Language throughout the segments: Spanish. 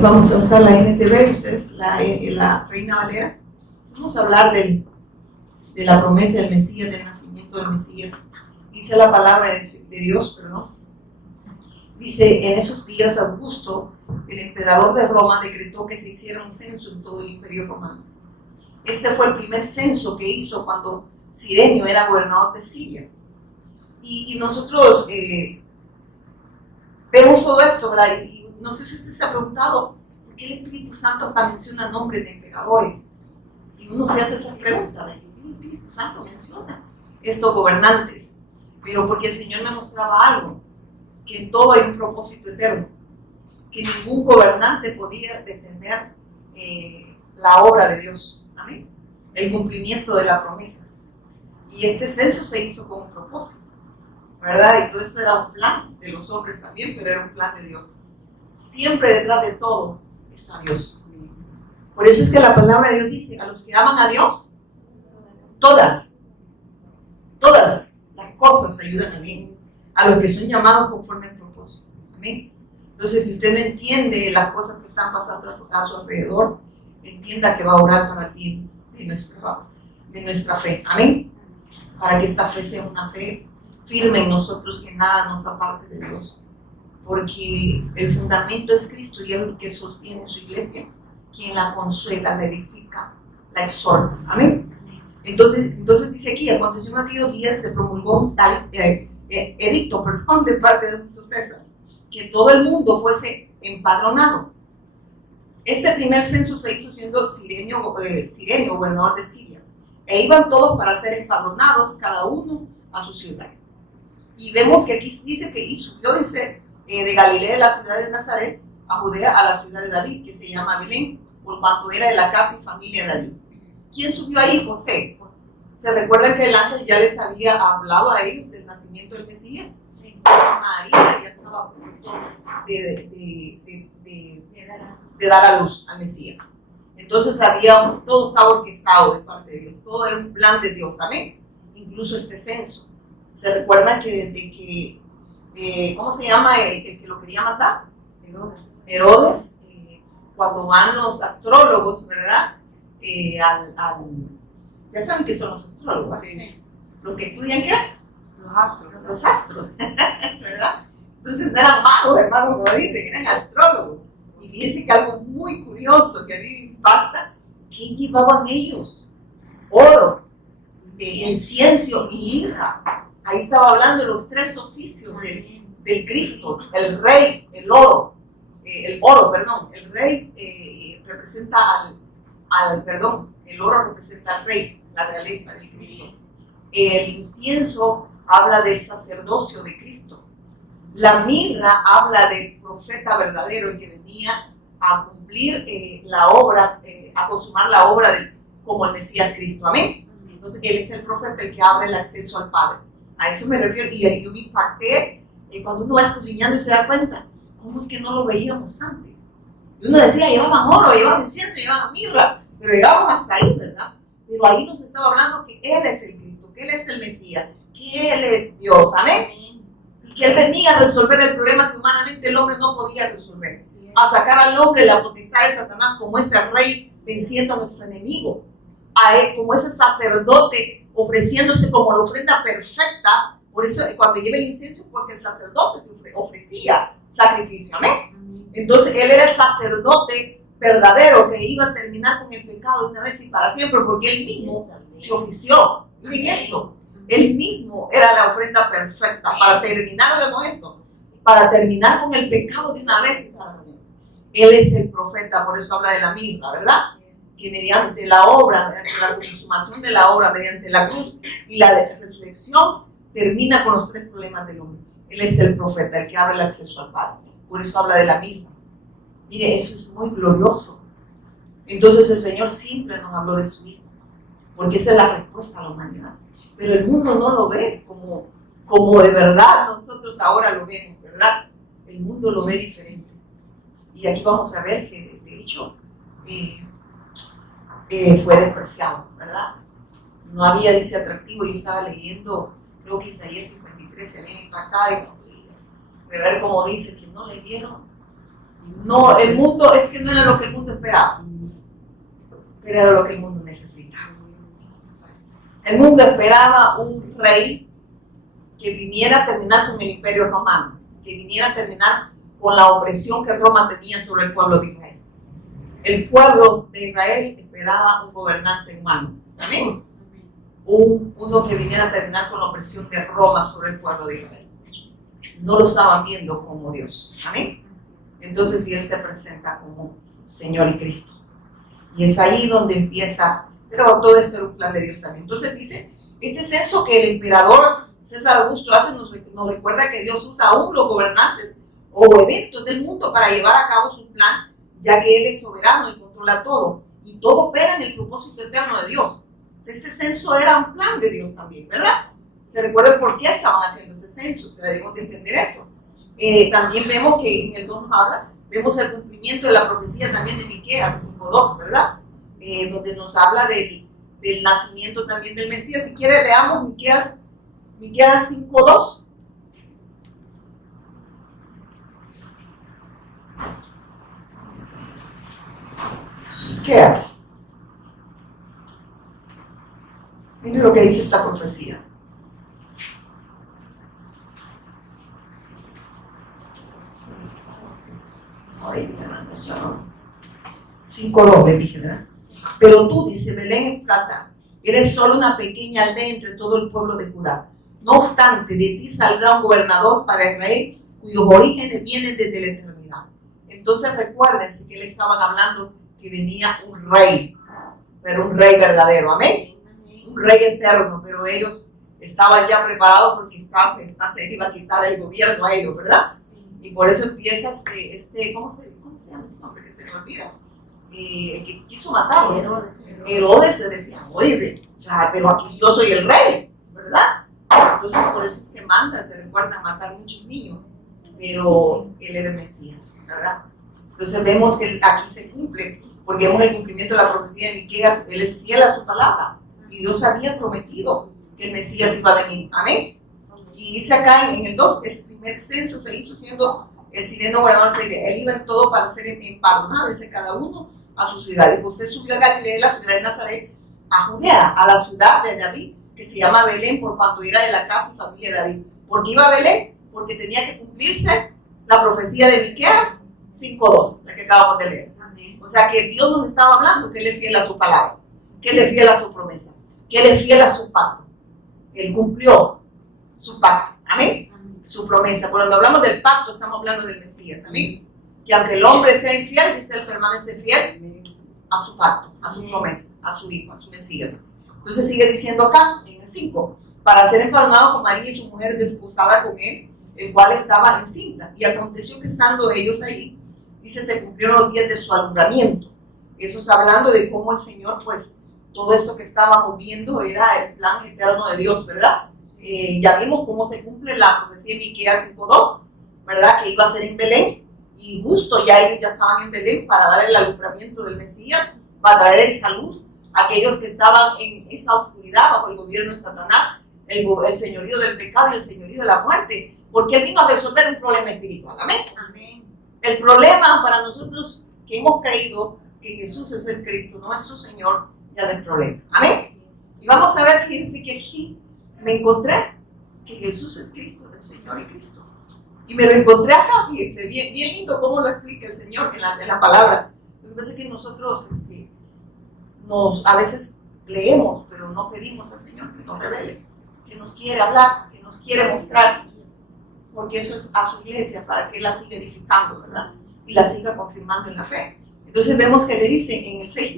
Hoy vamos a usar la NTV, ustedes la Reina Valera. Vamos a hablar de la promesa del Mesías, del nacimiento del Mesías. Dice la palabra de Dios, perdón. Dice, en esos días Augusto, el emperador de Roma, decretó que se hiciera un censo en todo el imperio romano. Este fue el primer censo que hizo cuando Cirenio era gobernador de Siria. Y nosotros vemos todo esto, ¿verdad? Y no sé si usted se ha preguntado por qué el Espíritu Santo hasta menciona nombres de emperadores. Y uno se hace esa pregunta, ¿verdad? ¿Por qué el Espíritu Santo menciona estos gobernantes? Pero porque el Señor me mostraba algo, que en todo hay un propósito eterno, que ningún gobernante podía detener la obra de Dios. Amén. El cumplimiento de la promesa. Y este censo se hizo con un propósito, ¿verdad? Y todo esto era un plan de los hombres también, pero era un plan de Dios. Siempre detrás de todo está Dios. Por eso es que la palabra de Dios dice, a los que aman a Dios, todas las cosas ayudan a bien, a los que son llamados conforme al propósito. Amén. Entonces, si usted no entiende las cosas que están pasando a su alrededor, entienda que va a orar para el bien de nuestra fe. Amén. Para que esta fe sea una fe firme en nosotros, que nada nos aparte de Dios. Porque el fundamento es Cristo y es el que sostiene su iglesia, quien la consuela, la edifica, la exhorta. Amén. Entonces dice aquí, aconteció en aquellos días se promulgó un tal edicto, de parte de Augusto César, que todo el mundo fuese empadronado. Este primer censo se hizo siendo Cirenio gobernador de Siria, e iban todos para ser empadronados, cada uno a su ciudad. Y vemos que aquí dice que subió, dice, de Galilea, de la ciudad de Nazaret, a Judea, a la ciudad de David, que se llama Belén, por cuanto era de la casa y familia de David. ¿Quién subió ahí? José. ¿Se recuerdan que el ángel ya les había hablado a ellos del nacimiento del Mesías? Sí. María ya estaba a punto de dar a luz al Mesías. Entonces todo estaba orquestado de parte de Dios, todo era un plan de Dios, amén. Incluso este censo. ¿Se recuerdan que desde que, ¿cómo se llama el que lo quería matar? Herodes, cuando van los astrólogos, ¿verdad? Ya saben que son los astrólogos, sí. Los que estudian ¿qué? Los astros, ¿verdad? Entonces no eran magos, hermanos, como dicen, eran astrólogos. Y fíjense que algo muy curioso que a mí me impacta, ¿qué llevaban ellos? Oro, incienso y mirra. Ahí estaba hablando de los tres oficios del Cristo, el rey, el oro, el rey representa el oro representa al rey, la realeza del Cristo. El incienso habla del sacerdocio de Cristo. La mirra habla del profeta verdadero, el que venía a cumplir la obra, a consumar la obra como el Mesías Cristo. Amén. Entonces, él es el profeta, el que abre el acceso al Padre. A eso me refiero, y ahí yo me impacté cuando uno va escudriñando y se da cuenta, ¿cómo es que no lo veíamos antes? Y uno decía, llevaban oro, llevaban incienso, llevaban mirra, pero llegábamos hasta ahí, ¿verdad? Pero ahí nos estaba hablando que Él es el Cristo, que Él es el Mesías, que Él es Dios, amén. Y que Él venía a resolver el problema que humanamente el hombre no podía resolver, a sacar al hombre la potestad de Satanás como ese rey venciendo a nuestro enemigo, a él como ese sacerdote ofreciéndose como la ofrenda perfecta. Por eso cuando lleva el incienso, porque el sacerdote se ofrecía sacrificio, amén. Entonces él era el sacerdote verdadero que iba a terminar con el pecado de una vez y para siempre, porque él mismo se ofició. Miren esto, él mismo era la ofrenda perfecta para terminar con esto, para terminar con el pecado de una vez y para siempre. Él es el profeta, por eso habla de la mirra, ¿verdad? Que mediante la obra, mediante la consumación de la obra, mediante la cruz y la resurrección, termina con los tres problemas del hombre. Él es el profeta, el que abre el acceso al Padre. Por eso habla de la mirra. Mire, eso es muy glorioso. Entonces el Señor siempre nos habló de su Hijo, porque esa es la respuesta a la humanidad. Pero el mundo no lo ve como de verdad nosotros ahora lo vemos, ¿verdad? El mundo lo ve diferente. Y aquí vamos a ver que, de hecho, fue despreciado, ¿verdad? No había, dice, atractivo. Yo estaba leyendo, creo que Isaías 53, y a mí me impactaba y de ver cómo dice que no leyeron No, el mundo, es que no era lo que el mundo esperaba, pero era lo que el mundo necesitaba. El mundo esperaba un rey que viniera a terminar con el imperio romano, que viniera a terminar con la opresión que Roma tenía sobre el pueblo de Israel. El pueblo de Israel esperaba un gobernante humano. Amén. Uno que viniera a terminar con la opresión de Roma sobre el pueblo de Israel. No lo estaban viendo como Dios. Amén. Entonces, Él se presenta como Señor y Cristo. Y es ahí donde empieza, pero todo esto era un plan de Dios también. Entonces dice, este censo que el emperador César Augusto hace nos recuerda que Dios usa aún los gobernantes o eventos del mundo para llevar a cabo su plan, ya que Él es soberano y controla todo. Y todo opera en el propósito eterno de Dios. Este censo era un plan de Dios también, ¿verdad? Se recuerda por qué estaban haciendo ese censo, se debemos de entender eso. También vemos que en el 2 nos habla, vemos el cumplimiento de la profecía también de Miqueas 5.2, ¿verdad? Donde nos habla del nacimiento también del Mesías. Si quiere leamos Miqueas 5.2. Miqueas. Miren lo que dice esta profecía. Ay, 5.2 le dije, ¿verdad? Pero tú, dice Belén Efrata, eres solo una pequeña aldea entre todo el pueblo de Judá. No obstante, de ti saldrá un gobernador para Israel, cuyos orígenes vienen desde la eternidad. Entonces recuérdense que le estaban hablando que venía un rey, pero un rey verdadero, amén. Un rey eterno, pero ellos estaban ya preparados porque estaban pensando que iba a quitar el gobierno a ellos, ¿verdad? Y por eso empieza ¿cómo se llama este hombre que se me olvida? El que quiso matarlo. Herodes se decía, oye, o sea, pero aquí yo soy el rey, ¿verdad? Entonces por eso es que manda, se recuerda matar muchos niños, pero él era el Mesías, ¿verdad? Entonces vemos que aquí se cumple, porque vemos el cumplimiento de la profecía de Miqueas, él es fiel a su palabra, y Dios había prometido que el Mesías iba a venir, amén. Y dice acá en el 2, el primer censo se hizo siendo el sireno gobernador, él iba en todo para ser empadronado, dice cada uno a su ciudad. Y José subió a Galilea, la ciudad de Nazaret, a Judea, a la ciudad de David, que se llama Belén, por cuanto era de la casa y familia de David. ¿Por qué iba a Belén? Porque tenía que cumplirse la profecía de Miqueas 5.2, la que acabamos de leer. O sea que Dios nos estaba hablando que Él es fiel a su palabra, que Él es fiel a su promesa, que Él es fiel a su pacto. Él cumplió su pacto, amén, su promesa. Cuando hablamos del pacto estamos hablando del Mesías, amén. Que aunque el hombre sea infiel, dice Él permanece fiel a su pacto, a su promesa, a su hijo, a su Mesías. Entonces sigue diciendo acá, en el 5, para ser empadronado con María y su mujer desposada con él, el cual estaba encinta. Y aconteció que estando ellos ahí, dice, se cumplieron los días de su alumbramiento. Eso es hablando de cómo el Señor, pues, todo esto que estábamos viendo era el plan eterno de Dios, ¿verdad? Ya vimos cómo se cumple la profecía de Miqueas 5.2, ¿verdad? Que iba a ser en Belén, y justo ya ellos ya estaban en Belén para dar el alumbramiento del Mesías, para traer esa luz a aquellos que estaban en esa oscuridad bajo el gobierno de Satanás, el señorío del pecado y el señorío de la muerte, porque Él vino a resolver un problema espiritual, ¿amén? Amén. El problema para nosotros que hemos creído que Jesús es el Cristo, no es su Señor, ya no hay problema, ¿amén? Y vamos a ver, fíjense que aquí me encontré que Jesús es Cristo, el Señor y Cristo. Y me lo encontré acá, fíjense, bien lindo cómo lo explica el Señor en la palabra. Lo que pasa es que nosotros a veces leemos, pero no pedimos al Señor que nos revele, que nos quiere hablar, que nos quiere mostrar, porque eso es a su iglesia, para que Él la siga edificando, ¿verdad? Y la siga confirmando en la fe. Entonces vemos que le dice en el 6,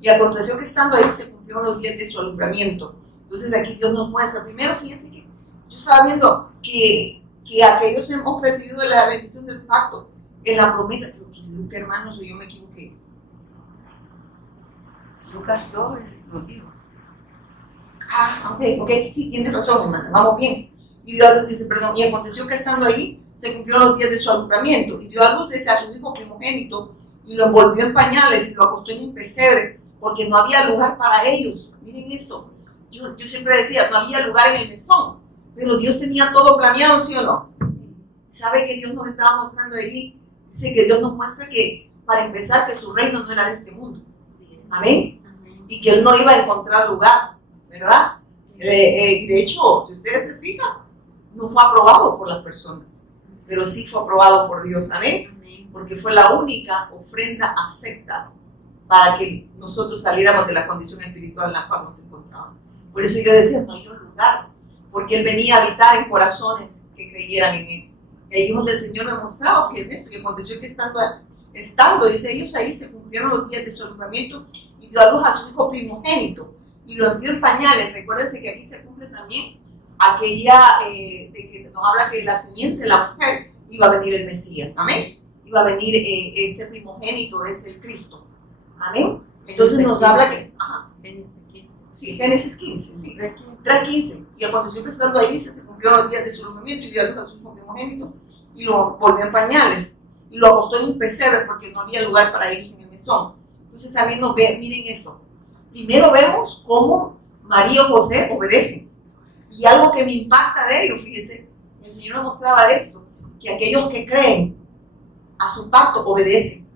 y aconteció que estando ahí se cumplieron los días de su alumbramiento. Entonces aquí Dios nos muestra, primero fíjense que yo estaba viendo que aquellos hemos recibido la bendición del pacto en la promesa. Lucas, hermanos, yo me equivoqué. Lucas 2 lo digo. Ok, sí, tiene razón, hermana, vamos bien. Y dio a luz, dice, perdón, y aconteció que estando ahí se cumplieron los días de su alumbramiento, y dio a luz a su hijo primogénito, y lo envolvió en pañales y lo acostó en un pesebre, porque no había lugar para ellos. Miren esto, yo siempre decía, no había lugar en el mesón, pero Dios tenía todo planeado, ¿sí o no? ¿Sabe que Dios nos estaba mostrando ahí Dice que Dios nos muestra que, para empezar, que su reino no era de este mundo. Amén. Y que Él no iba a encontrar lugar, ¿verdad? Y de hecho, si ustedes se fijan, no fue aprobado por las personas, pero sí fue aprobado por Dios. Amén. Porque fue la única ofrenda acepta para que nosotros saliéramos de la condición espiritual en la cual nos encontrábamos. Por eso yo decía, no hay un lugar, porque Él venía a habitar en corazones que creyeran en Él. Y ahí donde el Señor me mostraba, fíjense esto, que aconteció que estando, dice, ellos ahí se cumplieron los días de su alumbramiento y dio a luz a su hijo primogénito y lo envió en pañales. Recuérdense que aquí se cumple también aquella de que nos habla que la simiente de la mujer iba a venir el Mesías, amén. Iba a venir este primogénito, es el Cristo, amén. Entonces nos habla que, sí, Génesis 15, sí, 3:15, y aconteció que estando ahí, se cumplieron los días de su alumbramiento y dio a luz a su hijo primogénito y lo volvió en pañales y lo acostó en un pesebre porque no había lugar para ellos en el mesón. Entonces también miren esto, primero vemos cómo María y José obedecen, y algo que me impacta de ellos, fíjense, el Señor nos mostraba esto, que aquellos que creen a su pacto obedecen,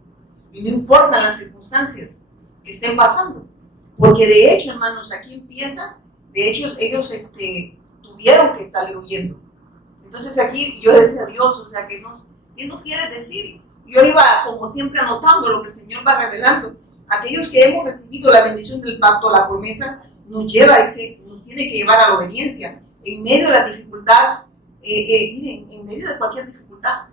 y no importan las circunstancias que estén pasando, porque de hecho, hermanos, aquí empieza, de hecho ellos tuvieron que salir huyendo. Entonces aquí yo decía, Dios, o sea, ¿qué nos quiere decir? Yo iba como siempre anotando lo que el Señor va revelando. Aquellos que hemos recibido la bendición del pacto, la promesa nos tiene que llevar a la obediencia. En medio de las dificultades, miren, en medio de cualquier dificultad,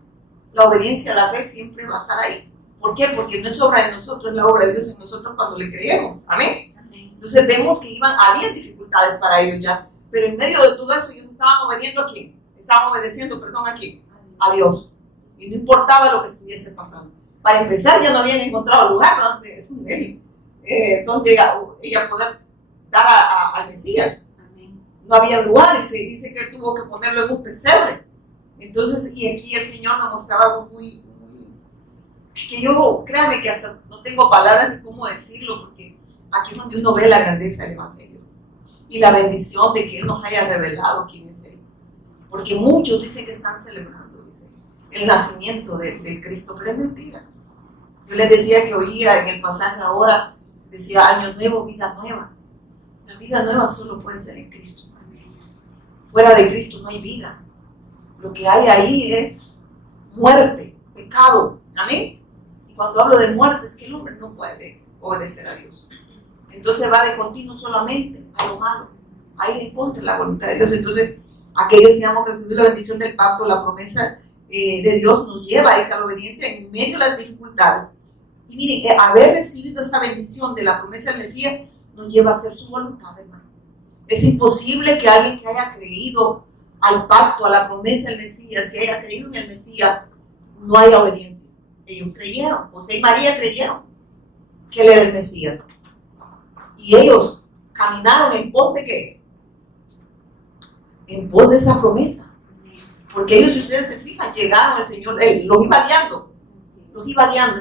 la obediencia a la fe siempre va a estar ahí. ¿Por qué? Porque no es obra de nosotros, es la obra de Dios en nosotros cuando le creemos. Amén. Entonces vemos que había dificultades para ellos ya, pero en medio de todo eso ellos estaban obedeciendo a quién, a Dios. Y no importaba lo que estuviese pasando. Para empezar, ya no habían encontrado lugar donde ella poder dar al Mesías. No había lugar, y se dice que tuvo que ponerlo en un pesebre. Entonces, y aquí el Señor nos mostraba algo muy que yo, créame que hasta no tengo palabras de cómo decirlo, porque aquí es donde uno ve la grandeza del Evangelio y la bendición de que Él nos haya revelado quién es Él. Porque muchos dicen que están celebrando, dice, el nacimiento del Cristo, pero es mentira. Yo les decía que oía en el pasaje ahora, decía año nuevo, vida nueva. La vida nueva solo puede ser en Cristo. Fuera de Cristo no hay vida. Lo que hay ahí es muerte, pecado. Amén. Y cuando hablo de muerte es que el hombre no puede obedecer a Dios. Entonces va de continuo solamente a lo malo, a ir en contra de la voluntad de Dios. Entonces aquellos que hemos recibido la bendición del pacto, la promesa de Dios nos lleva a esa obediencia en medio de las dificultades. Y miren, haber recibido esa bendición de la promesa del Mesías nos lleva a hacer su voluntad, hermano. Es imposible que alguien que haya creído al pacto, a la promesa del Mesías, que haya creído en el Mesías, no haya obediencia. Ellos creyeron, José y María creyeron que Él era el Mesías. Y ellos caminaron en pos de ¿qué? En pos de esa promesa. Porque ellos, si ustedes se fijan, llegaron al Señor, Él los iba guiando.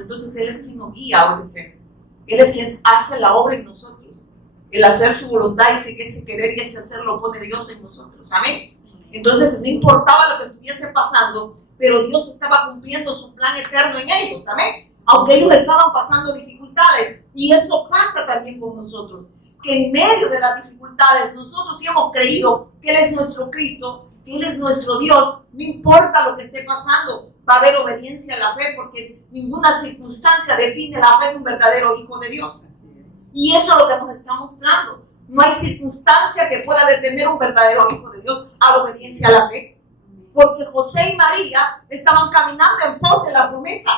Entonces Él es quien nos guía a obedecer. Él es quien hace la obra en nosotros. El hacer su voluntad, dice que ese querer y ese hacer lo pone Dios en nosotros. Amén. Entonces no importaba lo que estuviese pasando, pero Dios estaba cumpliendo su plan eterno en ellos. Amén. Aunque ellos estaban pasando dificultades. Y eso pasa también con nosotros. Que en medio de las dificultades, nosotros sí hemos creído que Él es nuestro Cristo, que Él es nuestro Dios. No importa lo que esté pasando, va a haber obediencia a la fe, porque ninguna circunstancia define la fe de un verdadero hijo de Dios. Y eso es lo que nos está mostrando. No hay circunstancia que pueda detener un verdadero hijo de Dios a la obediencia a la fe. Porque José y María estaban caminando en pos de la promesa.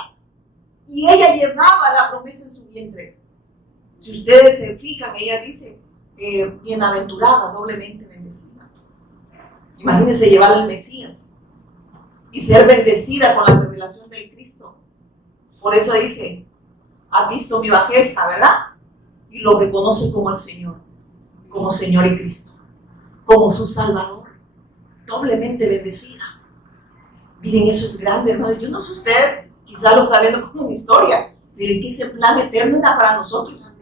Y ella llevaba la promesa en su vientre. Si ustedes se fijan, ella dice, bienaventurada, doblemente bendecida. Imagínense llevar al Mesías y ser bendecida con la revelación del Cristo. Por eso dice, has visto mi bajeza, ¿verdad? Y lo reconoce como el Señor, como Señor y Cristo, como su Salvador, doblemente bendecida. Miren, eso es grande, hermano. Yo no sé usted, quizá lo está viendo como una historia, pero es que ese plan eterno era para nosotros.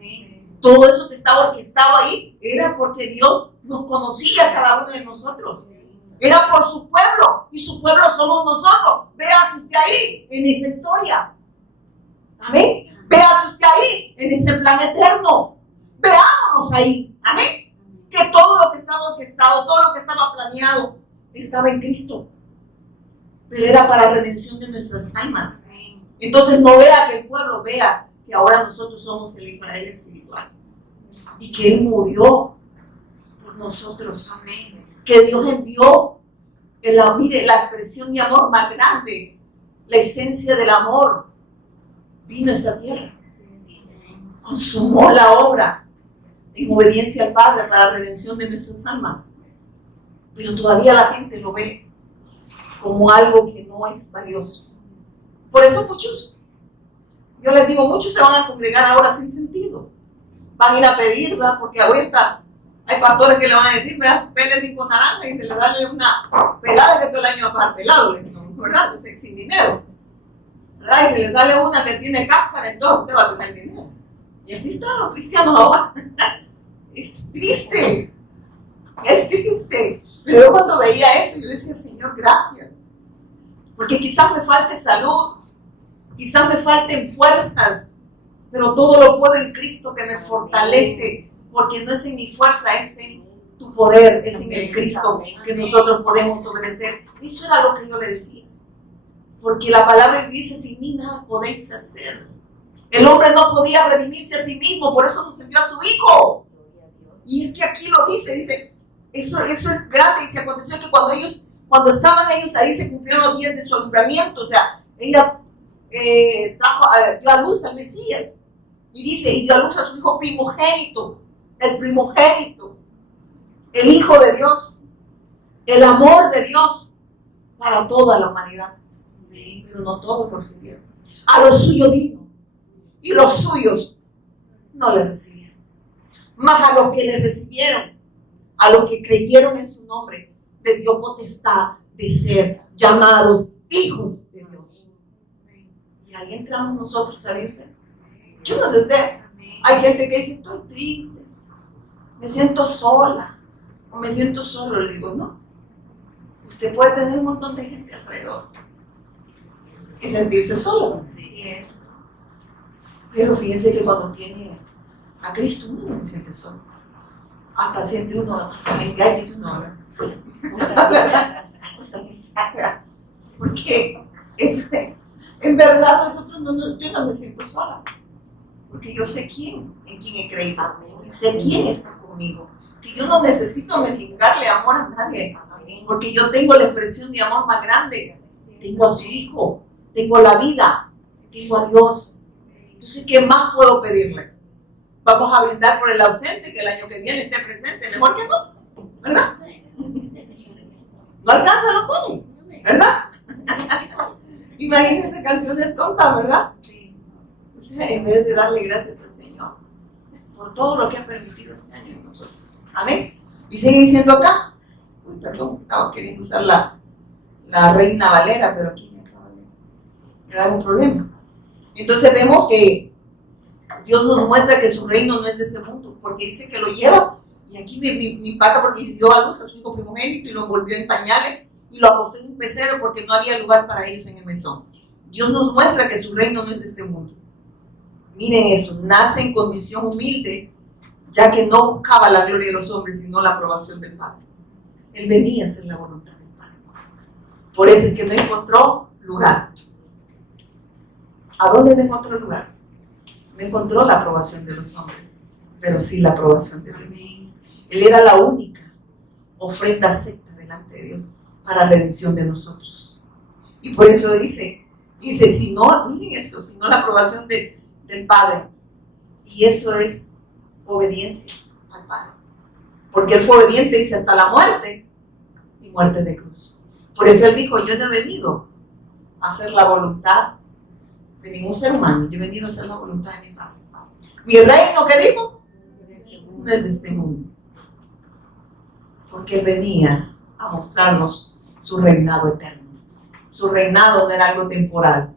Todo eso que estaba ahí era porque Dios nos conocía a cada uno de nosotros. Era por su pueblo, y su pueblo somos nosotros. Véase usted ahí, en esa historia. Amén. Véase usted ahí, en ese plan eterno. Veámonos ahí. Amén. Que todo lo que estaba orquestado, todo lo que estaba planeado, estaba en Cristo. Pero era para redención de nuestras almas. Entonces no vea que el pueblo vea que ahora nosotros somos el Israel espiritual. Y que Él murió por nosotros. Amén. Que Dios envió, mire, la expresión de amor más grande, la esencia del amor, vino a esta tierra. Consumó la obra en obediencia al Padre para la redención de nuestras almas. Pero todavía la gente lo ve como algo que no es valioso. Por eso muchos, yo les digo, muchos se van a congregar ahora sin sentido. Van a ir a pedir, ¿verdad? Porque ahorita hay pastores que le van a decir, ¿verdad? Pele 5 naranjas y se le da una pelada que todo el año va a pagar pelado, ¿verdad? Entonces, sin dinero, ¿verdad? Y se le sale una que tiene cáscara, entonces usted va a tener dinero. Y así están los cristianos ahora. Es triste. Es triste. Pero yo cuando veía eso, yo decía, Señor, gracias. Porque quizás me falte salud, quizás me falten fuerzas, pero todo lo puedo en Cristo que me fortalece, porque no es en mi fuerza, es en tu poder, es en el Cristo que nosotros podemos obedecer. Eso era lo que yo le decía. Porque la palabra dice, sin mí nada podéis hacer. El hombre no podía redimirse a sí mismo, por eso nos envió a su Hijo. Y es que aquí lo dice, eso es grande, y se aconteció que cuando estaban ellos ahí se cumplieron los días de su alumbramiento, o sea, ella dio a luz al Mesías, y dice, y dio a luz a su hijo primogénito, el Hijo de Dios, el amor de Dios para toda la humanidad. Pero no todos lo recibieron. A los suyos vino, y los suyos no le recibieron. Mas a los que le recibieron, a los que creyeron en su nombre, le dio potestad de ser llamados hijos de Dios. Y ahí entramos nosotros, ¿sabe usted? Yo no sé usted, hay gente que dice, estoy triste, me siento sola, o me siento solo. Le digo, no, usted puede tener un montón de gente alrededor y sentirse solo. Pero fíjense que cuando tiene a Cristo uno no se siente solo. Hasta siente uno, y dice uno, porque en verdad nosotros yo no me siento sola, porque yo sé en quién he creído, y sé quién está conmigo, que yo no necesito mendigarle amor a nadie, porque yo tengo la expresión de amor más grande, tengo a su Hijo, tengo la vida, tengo a Dios. Entonces, ¿qué más puedo pedirle? Vamos a brindar por el ausente, que el año que viene esté presente, mejor que no, ¿verdad? No alcanza, lo pone, ¿verdad? Imagínense canciones tontas, ¿verdad? O sea, en vez de darle gracias al Señor por todo lo que ha permitido este año en nosotros. Amén. Y sigue diciendo acá, uy, perdón, estaba queriendo usar la Reina Valera, pero aquí me acaba de dar un problema. Entonces vemos que Dios nos muestra que su reino no es de este mundo, porque dice que lo lleva, y aquí mi pata, porque dio a luz a su hijo primogénito y lo envolvió en pañales y lo acostó en un pecero porque no había lugar para ellos en el mesón. Dios nos muestra que su reino no es de este mundo. Miren esto, nace en condición humilde, ya que no buscaba la gloria de los hombres, sino la aprobación del Padre. Él venía a hacer la voluntad del Padre. Por eso es que no encontró lugar. ¿A dónde no encontró lugar? No encontró la aprobación de los hombres, pero sí la aprobación de Dios. Él era la única ofrenda acepta delante de Dios para la redención de nosotros. Y por eso dice, si no, miren esto, si no la aprobación del Padre. Y esto es obediencia al Padre. Porque Él fue obediente, dice, hasta la muerte, y muerte de cruz. Por eso Él dijo, yo no he venido a hacer la voluntad de ningún ser humano, yo he venido a hacer la voluntad de mi Padre. Mi reino, ¿qué dijo? No es de este mundo. Porque Él venía a mostrarnos su reinado eterno. Su reinado no era algo temporal.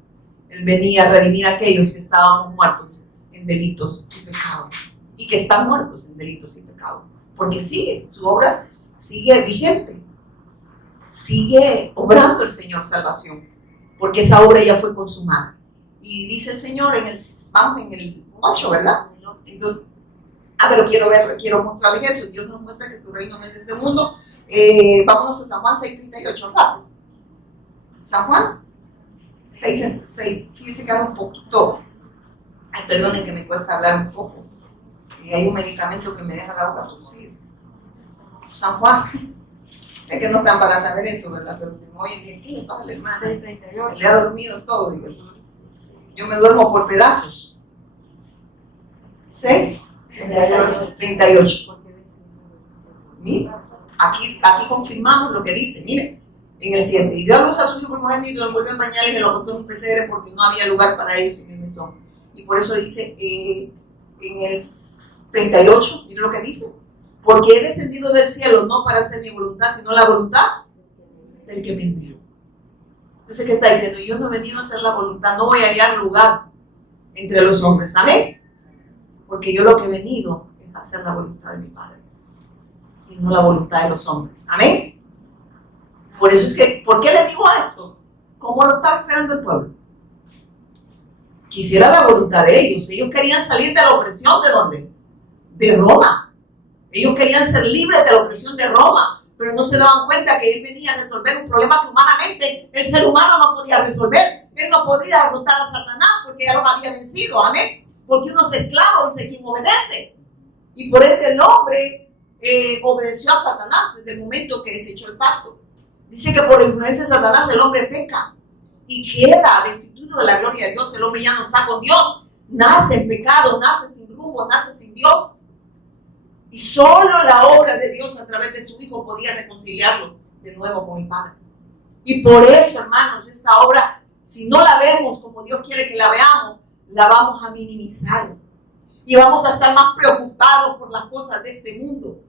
Él venía a redimir a aquellos que estábamos muertos en delitos y pecados. Y que están muertos en delitos y pecados. Porque sigue, su obra sigue vigente. sigue obrando el Señor salvación, porque esa obra ya fue consumada. Y dice el Señor vamos en el 8, ¿verdad? Entonces, pero quiero mostrarles eso. Dios nos muestra que su reino no es de este mundo. Vámonos a San Juan 6:38, rápido. San Juan 6, fíjense que hago un poquito. Ay, perdonen que me cuesta hablar un poco. Hay un medicamento que me deja la boca torcida. San Juan. Es que no están para saber eso, ¿verdad? Pero si me oyen, ¿qué le pasa, hermano? 6:38. Le ha dormido todo, digo. Yo me duermo por pedazos. 6:38. Mira, aquí confirmamos lo que dice. Mire, en el 7. Y dio a luz a su hijo primogénito y lo envolvió en pañales y lo acostó en un pesebre porque no había lugar para ellos en el mesón. Y por eso dice en el 38, mire lo que dice. Porque he descendido del cielo no para hacer mi voluntad, sino la voluntad del que me envió. Entonces, ¿qué está diciendo? Yo no he venido a hacer la voluntad, no voy a hallar lugar entre los hombres. Amén. Porque yo lo que he venido es hacer la voluntad de mi Padre y no la voluntad de los hombres. Amén. Por eso es que, ¿por qué les digo esto? ¿Cómo lo estaba esperando el pueblo? Quisiera la voluntad de ellos. Ellos querían salir de la opresión, ¿de dónde? De Roma. Ellos querían ser libres de la opresión de Roma, pero no se daban cuenta que él venía a resolver un problema que humanamente el ser humano no podía resolver. Él no podía derrotar a Satanás porque ya los había vencido. Amén. Porque uno es esclavo, dice quien obedece. Y por ende el hombre obedeció a Satanás desde el momento que desechó el pacto. Dice que por influencia de Satanás el hombre peca y queda destituido de la gloria de Dios. El hombre ya no está con Dios. Nace en pecado, nace sin rumbo, nace sin Dios. Y solo la obra de Dios a través de su Hijo podía reconciliarlo de nuevo con el Padre. Y por eso, hermanos, esta obra, si no la vemos como Dios quiere que la veamos, la vamos a minimizar. Y vamos a estar más preocupados por las cosas de este mundo.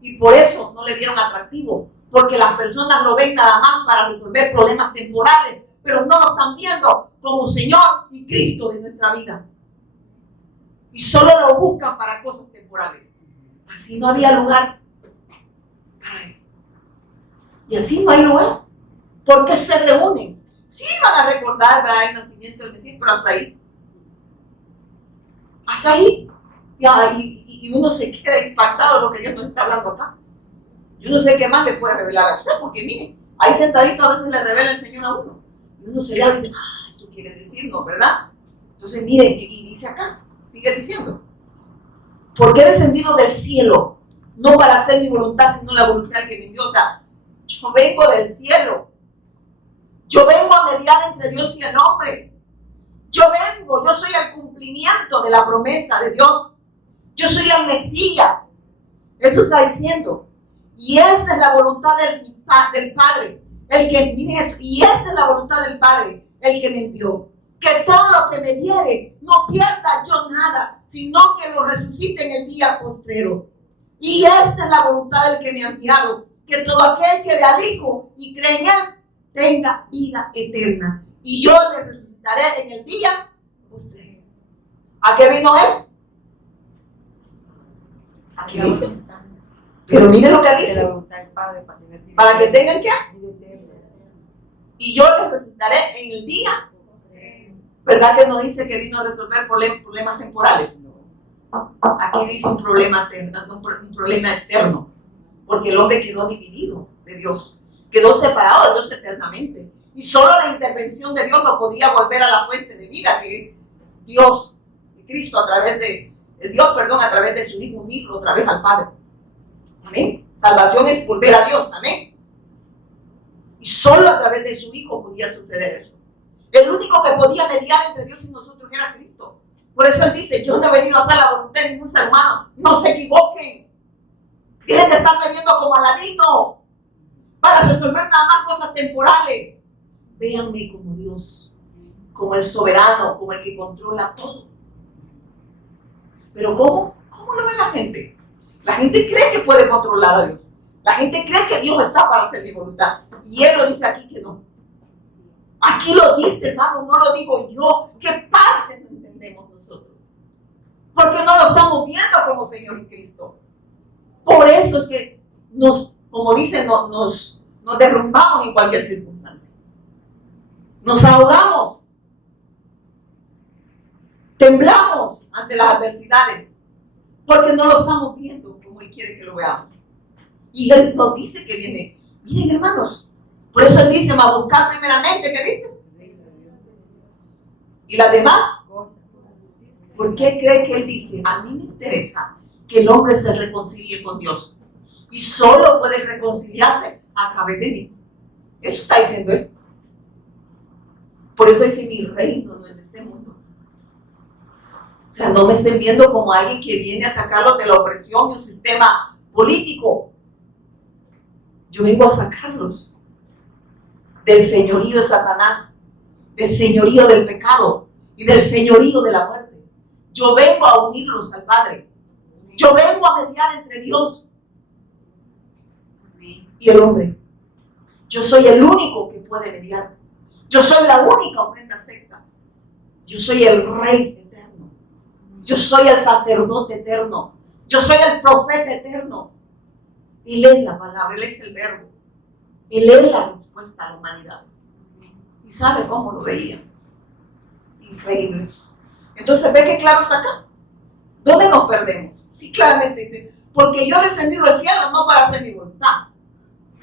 Y por eso no le vieron atractivo. Porque las personas lo ven nada más para resolver problemas temporales, pero no lo están viendo como Señor y Cristo de nuestra vida. Y solo lo buscan para cosas temporales. Así no había lugar para él. Y así no hay lugar. ¿Por qué se reúnen? Sí, van a recordar el nacimiento del Mesías, pero hasta ahí. Hasta ahí. Y uno se queda impactado de lo que Dios nos está hablando acá. Yo no sé qué más le puede revelar a usted, porque mire, ahí sentadito a veces le revela el Señor a uno. Y uno se le dice, esto quiere decirnos, ¿verdad? Entonces, mire, y dice acá, sigue diciendo. Porque he descendido del cielo, no para hacer mi voluntad, sino la voluntad que me envió. O sea, yo vengo del cielo. Yo vengo a mediar entre Dios y el hombre. Yo soy el cumplimiento de la promesa de Dios. Yo soy el Mesías. Eso está diciendo. Y esta es la voluntad del Padre. Y esta es la voluntad del Padre, el que me envió. Que todo lo que me diere, no pierda yo nada, sino que lo resucite en el día postrero. Y esta es la voluntad del que me ha enviado, que todo aquel que ve al Hijo y cree en él, tenga vida eterna. Y yo le resucitaré en el día postrero. ¿A qué vino él? Aquí dice. Pero mire lo que dice. Para que tengan que. Y yo les resucitaré en el día. ¿Verdad que no dice que vino a resolver problemas temporales? Aquí dice un problema eterno. Porque el hombre quedó dividido de Dios. Quedó separado de Dios eternamente. Y solo la intervención de Dios lo podía volver a la fuente de vida, que es Dios, Cristo, a través de su Hijo, unirlo otra vez al Padre. Amén. Salvación es volver a Dios. Amén. Y solo a través de su Hijo podía suceder eso. El único que podía mediar entre Dios y nosotros era Cristo. Por eso Él dice, yo no he venido a hacer la voluntad de ningún ser humano. No se equivoquen. Tienen que estarme viendo como Aladino para resolver nada más cosas temporales. Véanme como Dios, como el soberano, como el que controla todo. Pero ¿cómo? ¿Cómo lo ve la gente? La gente cree que puede controlar a Dios. La gente cree que Dios está para hacer mi voluntad. Y Él lo dice aquí que no. Aquí lo dice, hermano, no lo digo yo. ¿Qué parte no entendemos nosotros? Porque no lo estamos viendo como Señor y Cristo. Por eso es que como dicen, nos nos derrumbamos en cualquier circunstancia. Nos ahogamos. Temblamos ante las adversidades porque no lo estamos viendo como Él quiere que lo veamos. Y Él nos dice que viene. Miren, hermanos, por eso Él dice, a buscar primeramente, ¿qué dice? ¿Y las demás? ¿Por qué cree que Él dice? A mí me interesa que el hombre se reconcilie con Dios. Y solo puede reconciliarse a través de mí. Eso está diciendo Él. Por eso dice, mi reino no es de este mundo. O sea, no me estén viendo como alguien que viene a sacarlos de la opresión y un sistema político. Yo vengo a sacarlos del señorío de Satanás, del señorío del pecado y del señorío de la muerte. Yo vengo a unirlos al Padre. Yo vengo a mediar entre Dios y el hombre. Yo soy el único que puede mediar. Yo soy la única ofrenda acepta. Yo soy el Rey eterno. Yo soy el sacerdote eterno. Yo soy el profeta eterno. Él es la palabra, Él es el verbo. Él es la respuesta a la humanidad. ¿Y sabe cómo lo veía? Increíble. Entonces, ¿ve que claro está acá? ¿Dónde nos perdemos? Sí, claramente dice, porque yo he descendido al cielo no para hacer mi voluntad.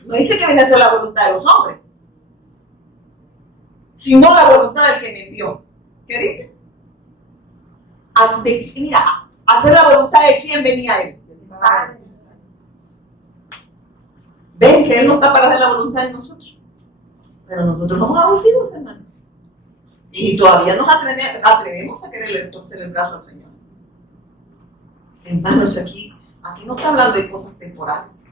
No dice que viene a hacer la voluntad de los hombres, sino la voluntad del que me envió. ¿Qué dice? Mira, hacer la voluntad de quién venía Él. Ven que Él no está para hacer la voluntad de nosotros. Pero nosotros somos abusivos, hermanos. Y todavía nos atrevemos a querer torcer el brazo al Señor. Hermanos, aquí no está hablando de cosas temporales.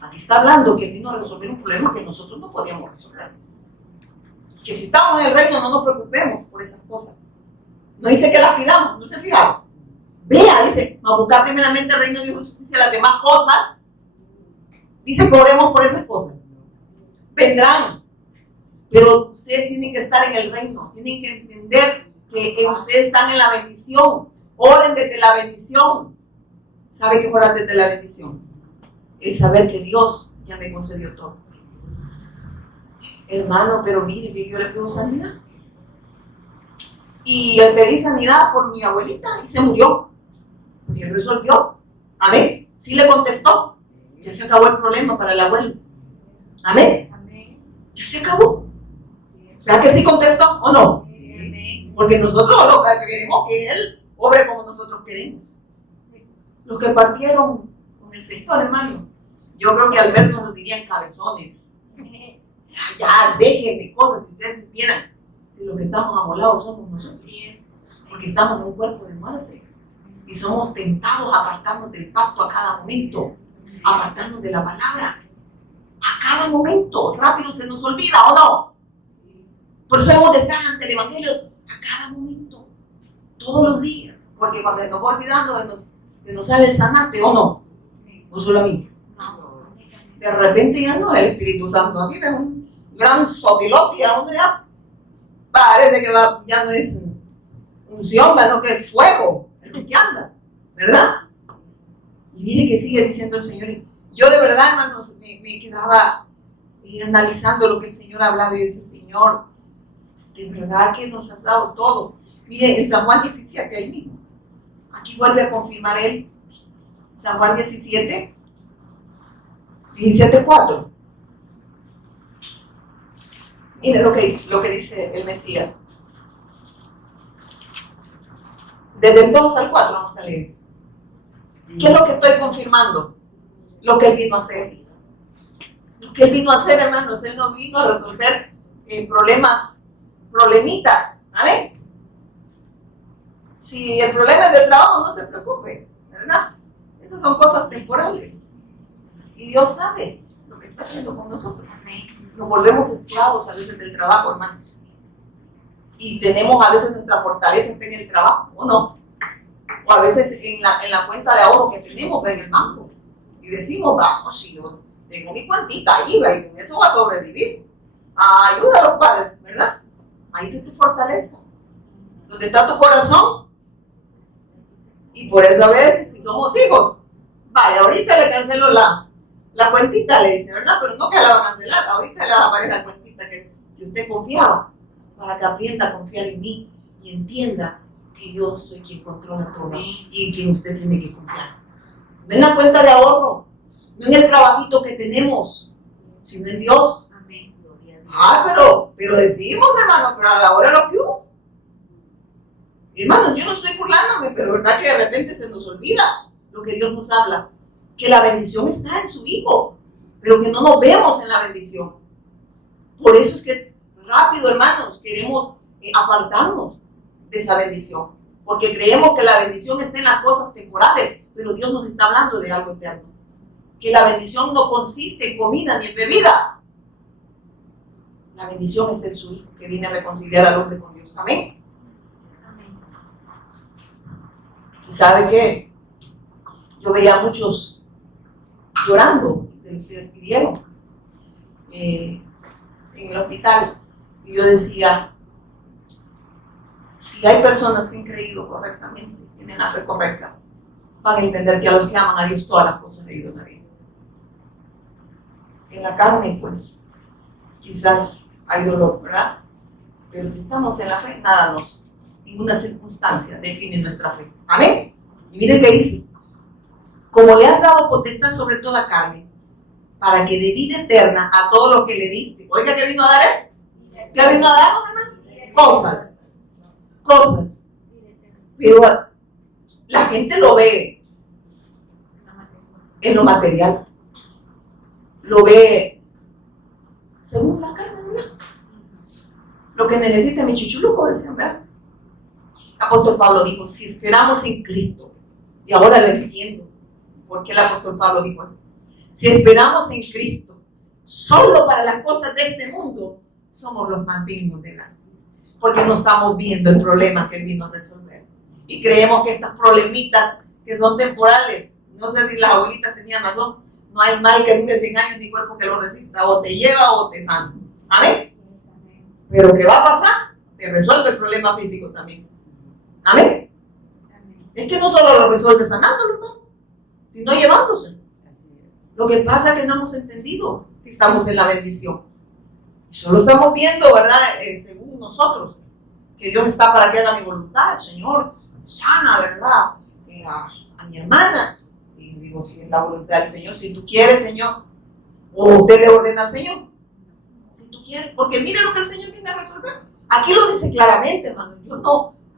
Aquí está hablando que Él vino a resolver un problema que nosotros no podíamos resolver. Que si estamos en el reino no nos preocupemos por esas cosas. No dice que las pidamos, no se fijaron. Vea, dice, a buscar primeramente el reino de Dios y las demás cosas. Dice que oremos por esas cosas. Vendrán. Pero ustedes tienen que estar en el reino. Tienen que entender que ustedes están en la bendición. Oren desde la bendición. ¿Sabe qué orar desde la bendición? Es saber que Dios ya me concedió todo. Hermano, pero mire que yo le pido sanidad. Y le pedí sanidad por mi abuelita y se murió. Pues Él resolvió. Amén. Sí le contestó. Ya se acabó el problema para el abuelo. Amén. Ya se acabó. ¿Verdad que sí contestó o no? Porque nosotros lo que queremos que Él obre como nosotros queremos. Los que partieron con el Señor, hermano, yo creo que al vernos nos dirían cabezones. Ya, dejen de cosas, si ustedes supieran. Si los que estamos amolados somos nosotros. Porque estamos en un cuerpo de muerte. Y somos tentados a apartarnos del pacto a cada momento. Apartarnos de la palabra. A cada momento. Rápido se nos olvida, ¿o no? Por eso hemos de estar ante el Evangelio a cada momento. Todos los días. Porque cuando nos va olvidando, nos sale el sanante, ¿o no? No solo a mí. De repente ya no es el Espíritu Santo. Aquí ves un gran sopilote y a uno ya parece que ya no es unción, sino que es fuego, es lo que anda, ¿verdad? Y mire que sigue diciendo el Señor. Yo de verdad, hermanos, me quedaba analizando lo que el Señor hablaba y decía, Señor, de verdad que nos has dado todo. Mire, en San Juan 17, ahí mismo. Aquí vuelve a confirmar Él. San Juan 17, 17:4. Mire lo que dice el Mesías. Desde el 2 al 4 vamos a leer. ¿Qué es lo que estoy confirmando? Lo que Él vino a hacer. Lo que Él vino a hacer, hermanos, Él no vino a resolver problemitas. ¿Amén? Si el problema es de trabajo, no se preocupe, ¿verdad? Esas son cosas temporales. Y Dios sabe lo que está haciendo con nosotros. Nos volvemos esclavos a veces del trabajo, hermanos. Y tenemos a veces nuestra fortaleza en el trabajo, ¿o no? O a veces en la cuenta de ahorro que tenemos en el banco. Y decimos, vamos, si yo tengo mi cuentita ahí, y con eso va a sobrevivir. Ayuda a los padres, ¿verdad? Ahí está tu fortaleza. ¿Dónde está tu corazón? Y por eso a veces, si somos hijos, vaya, ahorita le cancelo La cuentita le dice, ¿verdad? Pero no que la va a cancelar. Ahorita le aparece la cuentita que usted confiaba, para que aprenda a confiar en mí y entienda que yo soy quien controla todo y en quien usted tiene que confiar. No en la cuenta de ahorro, no en el trabajito que tenemos, sino en Dios. Pero decimos, hermano, pero a la hora de lo que hubo. Hermano, yo no estoy burlándome, pero verdad que de repente se nos olvida lo que Dios nos habla, que la bendición está en su Hijo, pero que no nos vemos en la bendición. Por eso es que rápido, hermanos, queremos apartarnos de esa bendición, porque creemos que la bendición está en las cosas temporales, pero Dios nos está hablando de algo eterno, que la bendición no consiste en comida ni en bebida. La bendición está en su Hijo, que viene a reconciliar al hombre con Dios. Amén. ¿Y sabe qué? Yo veía a muchos llorando de los que despidieron en el hospital. Y yo decía, si hay personas que han creído correctamente, tienen la fe correcta, van a entender que a los que aman a Dios todas las cosas le ayudan a bien. En la carne, pues, quizás hay dolor, ¿verdad? Pero si estamos en la fe, ninguna circunstancia define nuestra fe. Amén. Y miren qué dice: como le has dado potestad sobre toda carne, para que dé vida eterna a todo lo que le diste. Oiga, ¿qué vino a dar él? ¿Qué vino a dar, hermano? Cosas. Pero la gente lo ve en lo material. Lo ve según la carne, ¿verdad? Lo que necesita mi chichuluco, decían, ¿verdad? Apóstol Pablo dijo, si esperamos en Cristo, y ahora lo entiendo, ¿por qué el apóstol Pablo dijo eso? Si esperamos en Cristo, solo para las cosas de este mundo, somos los más dignos de lástima, porque no estamos viendo el problema que él vino a resolver. Y creemos que estas problemitas que son temporales, no sé si las abuelitas tenían razón, no hay mal que dure 100 años ni cuerpo que lo resista, o te lleva o te sana. Amén. Pero ¿qué va a pasar? Te resuelve el problema físico también. Amén. Es que no solo lo resuelve sanándolo, hermano, sino llevándose. Lo que pasa es que no hemos entendido que estamos en la bendición. Y solo estamos viendo, ¿verdad? Según nosotros, que Dios está para que haga mi voluntad. El Señor sana, ¿verdad? A mi hermana. Y digo, si es la voluntad del Señor, si tú quieres, Señor, o usted le ordena al Señor, si tú quieres, porque mire lo que el Señor viene a resolver. Aquí lo dice claramente, hermano.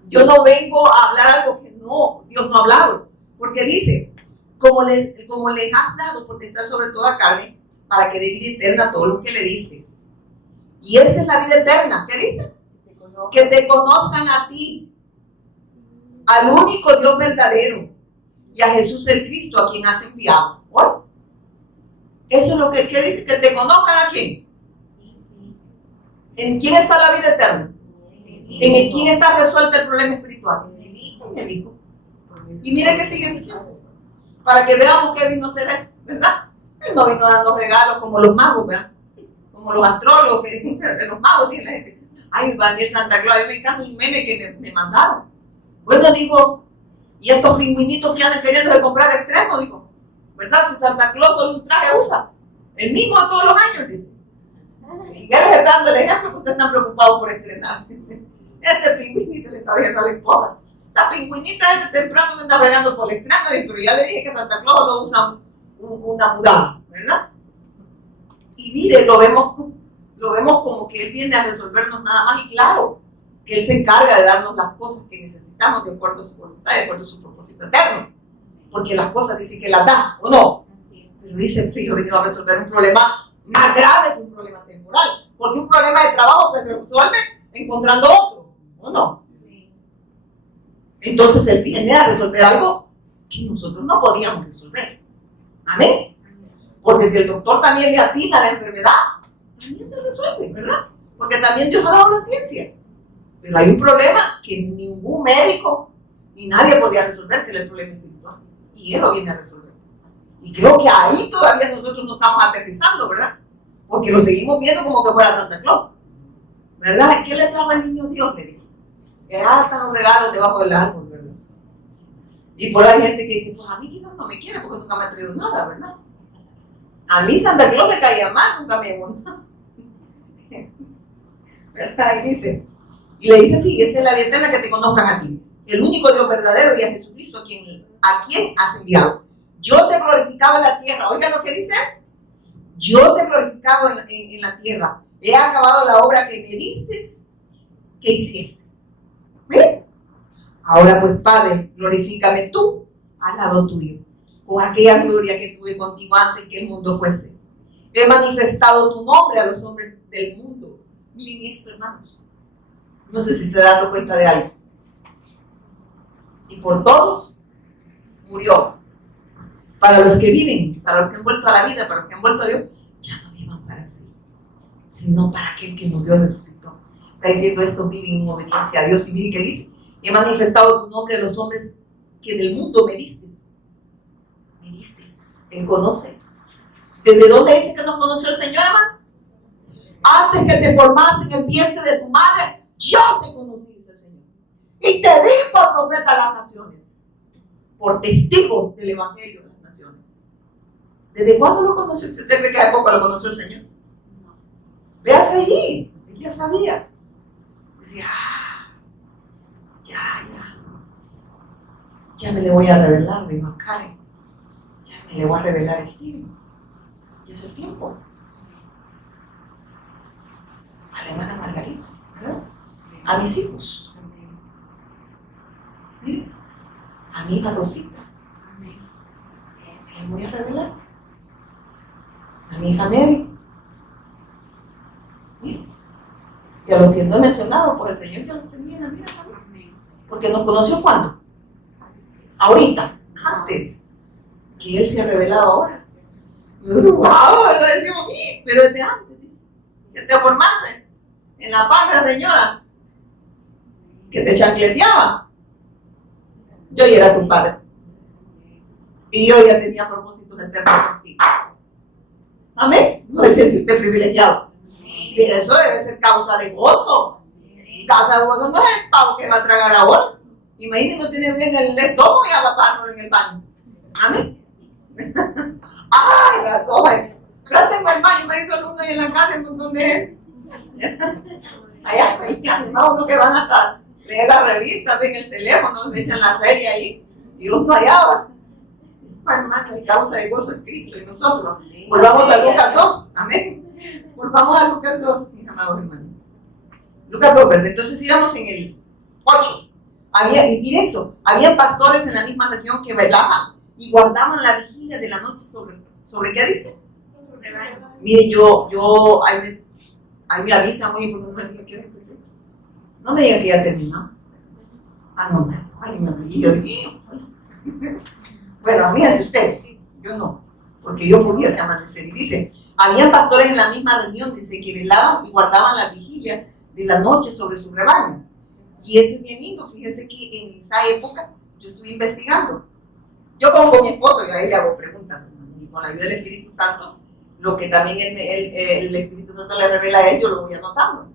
Yo no vengo a hablar algo que Dios no ha hablado, porque dice, como le has dado potestad sobre toda carne, para que dé vida eterna a todos los que le diste. Y esta es la vida eterna. ¿Qué dice? Que te conozcan a ti, al único Dios verdadero, y a Jesús el Cristo, a quien has enviado. ¿Bueno? Eso es lo que dice, que te conozcan a quién. ¿En quién está la vida eterna? ¿En quién está resuelto el problema espiritual? En el Hijo. Y mire que sigue diciendo, para que veamos qué vino a hacer él, ¿verdad? Él no vino a darnos regalos como los magos, ¿verdad? Como los astrólogos, que los magos tienen la gente. Ay, va a venir Santa Claus. A mí me encanta un meme que me mandaron. Bueno, digo, y estos pingüinitos que andan queriendo comprar extremos, digo, ¿verdad? Si Santa Claus todo un traje usa, el mismo de todos los años, dice. Y él les está dando el ejemplo que ustedes están preocupados por estrenar. Este pingüinito le está viendo a la esposa. La pingüinita desde temprano me está pegando por el estreno, pero ya le dije que Santa Claus no usa una mudada, ¿verdad? Y mire, lo vemos como que él viene a resolvernos nada más, y claro, que él se encarga de darnos las cosas que necesitamos de acuerdo a su voluntad, de acuerdo a su propósito eterno, porque las cosas dice que las da, ¿o no? Pero dice que yo vengo a resolver un problema más grave que un problema temporal, porque un problema de trabajo se resuelve encontrando otro, ¿o no? Entonces él viene a resolver algo que nosotros no podíamos resolver. Amén. Porque si el doctor también le atina a la enfermedad, también se resuelve, ¿verdad? Porque también Dios ha dado la ciencia. Pero hay un problema que ningún médico ni nadie podía resolver, que era el problema espiritual. Y él lo viene a resolver. Y creo que ahí todavía nosotros no estamos aterrizando, ¿verdad? Porque lo seguimos viendo como que fuera Santa Claus. ¿Verdad? ¿Qué le trajo al niño Dios? Le dice. Están los regalos debajo del árbol, ¿verdad? Y por ahí hay gente que dice, pues a mí quizás no me quiere porque nunca me ha traído nada, ¿verdad? A mí Santa Claus le caía mal, nunca me montó. ¿Verdad? Y le dice así, esta es la vida eterna, que te conozcan a ti, el único Dios verdadero, y a Jesucristo a quien has enviado. Yo te glorificaba en la tierra. Oiga lo que dice. Yo te he glorificado en la tierra. He acabado la obra que me diste que hiciese. ¿Bien? Ahora pues, Padre, glorifícame tú al lado tuyo, con aquella gloria que tuve contigo antes que el mundo fuese. He manifestado tu nombre a los hombres del mundo. Miren esto, hermanos. No sé si se está dando cuenta de algo. Y por todos murió. Para los que viven, para los que han vuelto a la vida, para los que han vuelto a Dios, ya no vivan para sí, sino para aquel que murió y resucitó. Está diciendo esto, viven en obediencia a Dios. Y miren que dice, he manifestado tu nombre a los hombres que del mundo me diste. Me diste. Él conoce. ¿Desde dónde dice que nos conoció el Señor, hermano? Antes que te formase en el vientre de tu madre, yo te conocí, dice el Señor. Y te di por profeta a las naciones, por testigo del Evangelio de las naciones. ¿Desde cuándo lo conoció usted? ¿Usted cree que hace poco lo conoció el Señor? No. Véase allí, él ya sabía. Decía, ya me le voy a revelar, dijo a Karen. Ya me le voy a revelar a Steven. Ya es el tiempo. A la hermana Margarita, ¿verdad? A mis hijos. Miren, a mi hija Rosita. Le voy a revelar. A mi hija Mary. Miren. Y a los que no he mencionado, pues el Señor ya los tenía en la vida también. Porque nos conoció ¿cuándo? Ahorita, antes. Que Él se ha revelado ahora. ¡Wow! Lo decimos, pero desde antes, dice. Que te formaste en la panza, señora. Que te chancleteaba. Yo ya era tu padre. Y yo ya tenía propósitos eternos contigo. Amén. No se siente usted privilegiado. Y eso debe ser causa de gozo. Causa de gozo no es el pavo que va a tragar ahora. Imagínate, no tiene bien el estómago y va a parándolo en el baño. Amén. Ay, las dos. Yo tengo el baño, me hizo el uno y en la casa un montón de gente. Allá, uno que van a estar, leer la revista, ven el teléfono, se echan la serie ahí, y uno allá va. Hermano, mi causa de gozo es Cristo y nosotros. Volvamos a Lucas 2, amén. Volvamos a Lucas 2, mis amados hermanos. Lucas 2, ¿verdad? Entonces íbamos en el 8. Y mire eso, había pastores en la misma región que velaban y guardaban la vigilia de la noche sobre ¿qué dice? Mire, ahí me avisan, oye, porque no me diga que hora empecé. No me digan que ya terminó. No, ay, me abrí, yo dije, bueno, fíjense ustedes, yo no, porque yo podía ese amanecer. Y dice, había pastores en la misma región, dice, que velaban y guardaban la vigilia de la noche sobre su rebaño. Y ese es bien lindo, fíjense que en esa época yo estuve investigando. Yo como mi esposo, y a él le hago preguntas, y con la ayuda del Espíritu Santo, lo que también el Espíritu Santo le revela a él, yo lo voy anotando.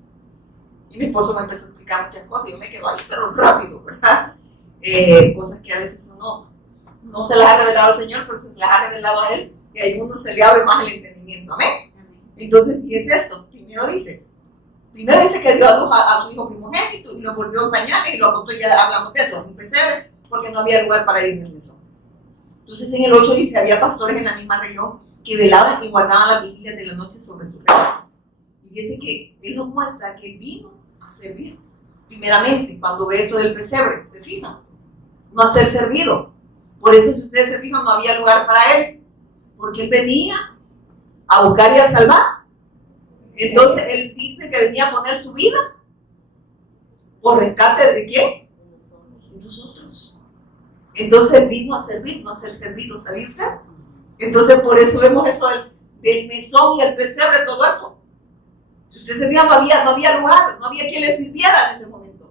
Y mi esposo me empezó a explicar muchas cosas, y yo me quedo ahí, pero rápido, ¿verdad? Cosas que a veces uno no se las ha revelado al Señor, pero se las ha revelado a él, y a uno se le abre más el entendimiento, ¿amén? Entonces, fíjese esto, primero dice que dio a luz a su hijo primogénito, y lo volvió en pañales, y lo acostó, ya hablamos de eso, un pesebre, porque no había lugar para ir en el mesón. Entonces en el 8 dice, había pastores en la misma región que velaban y guardaban las vigilias de la noche sobre su rebaño. Y dice que él nos muestra que él vino a servir. Primeramente, cuando ve eso del pesebre, se fija, no a ser servido. Por eso, si ustedes se fijan, no había lugar para él, porque él venía a buscar y a salvar. Entonces él dice que venía a poner su vida por rescate de ¿quién? De nosotros. Entonces vino a servir, no a ser servido, ¿sabía usted? Entonces por eso vemos eso del mesón y el pesebre, todo eso. Si usted se fija, no había lugar, no había quien le sirviera en ese momento.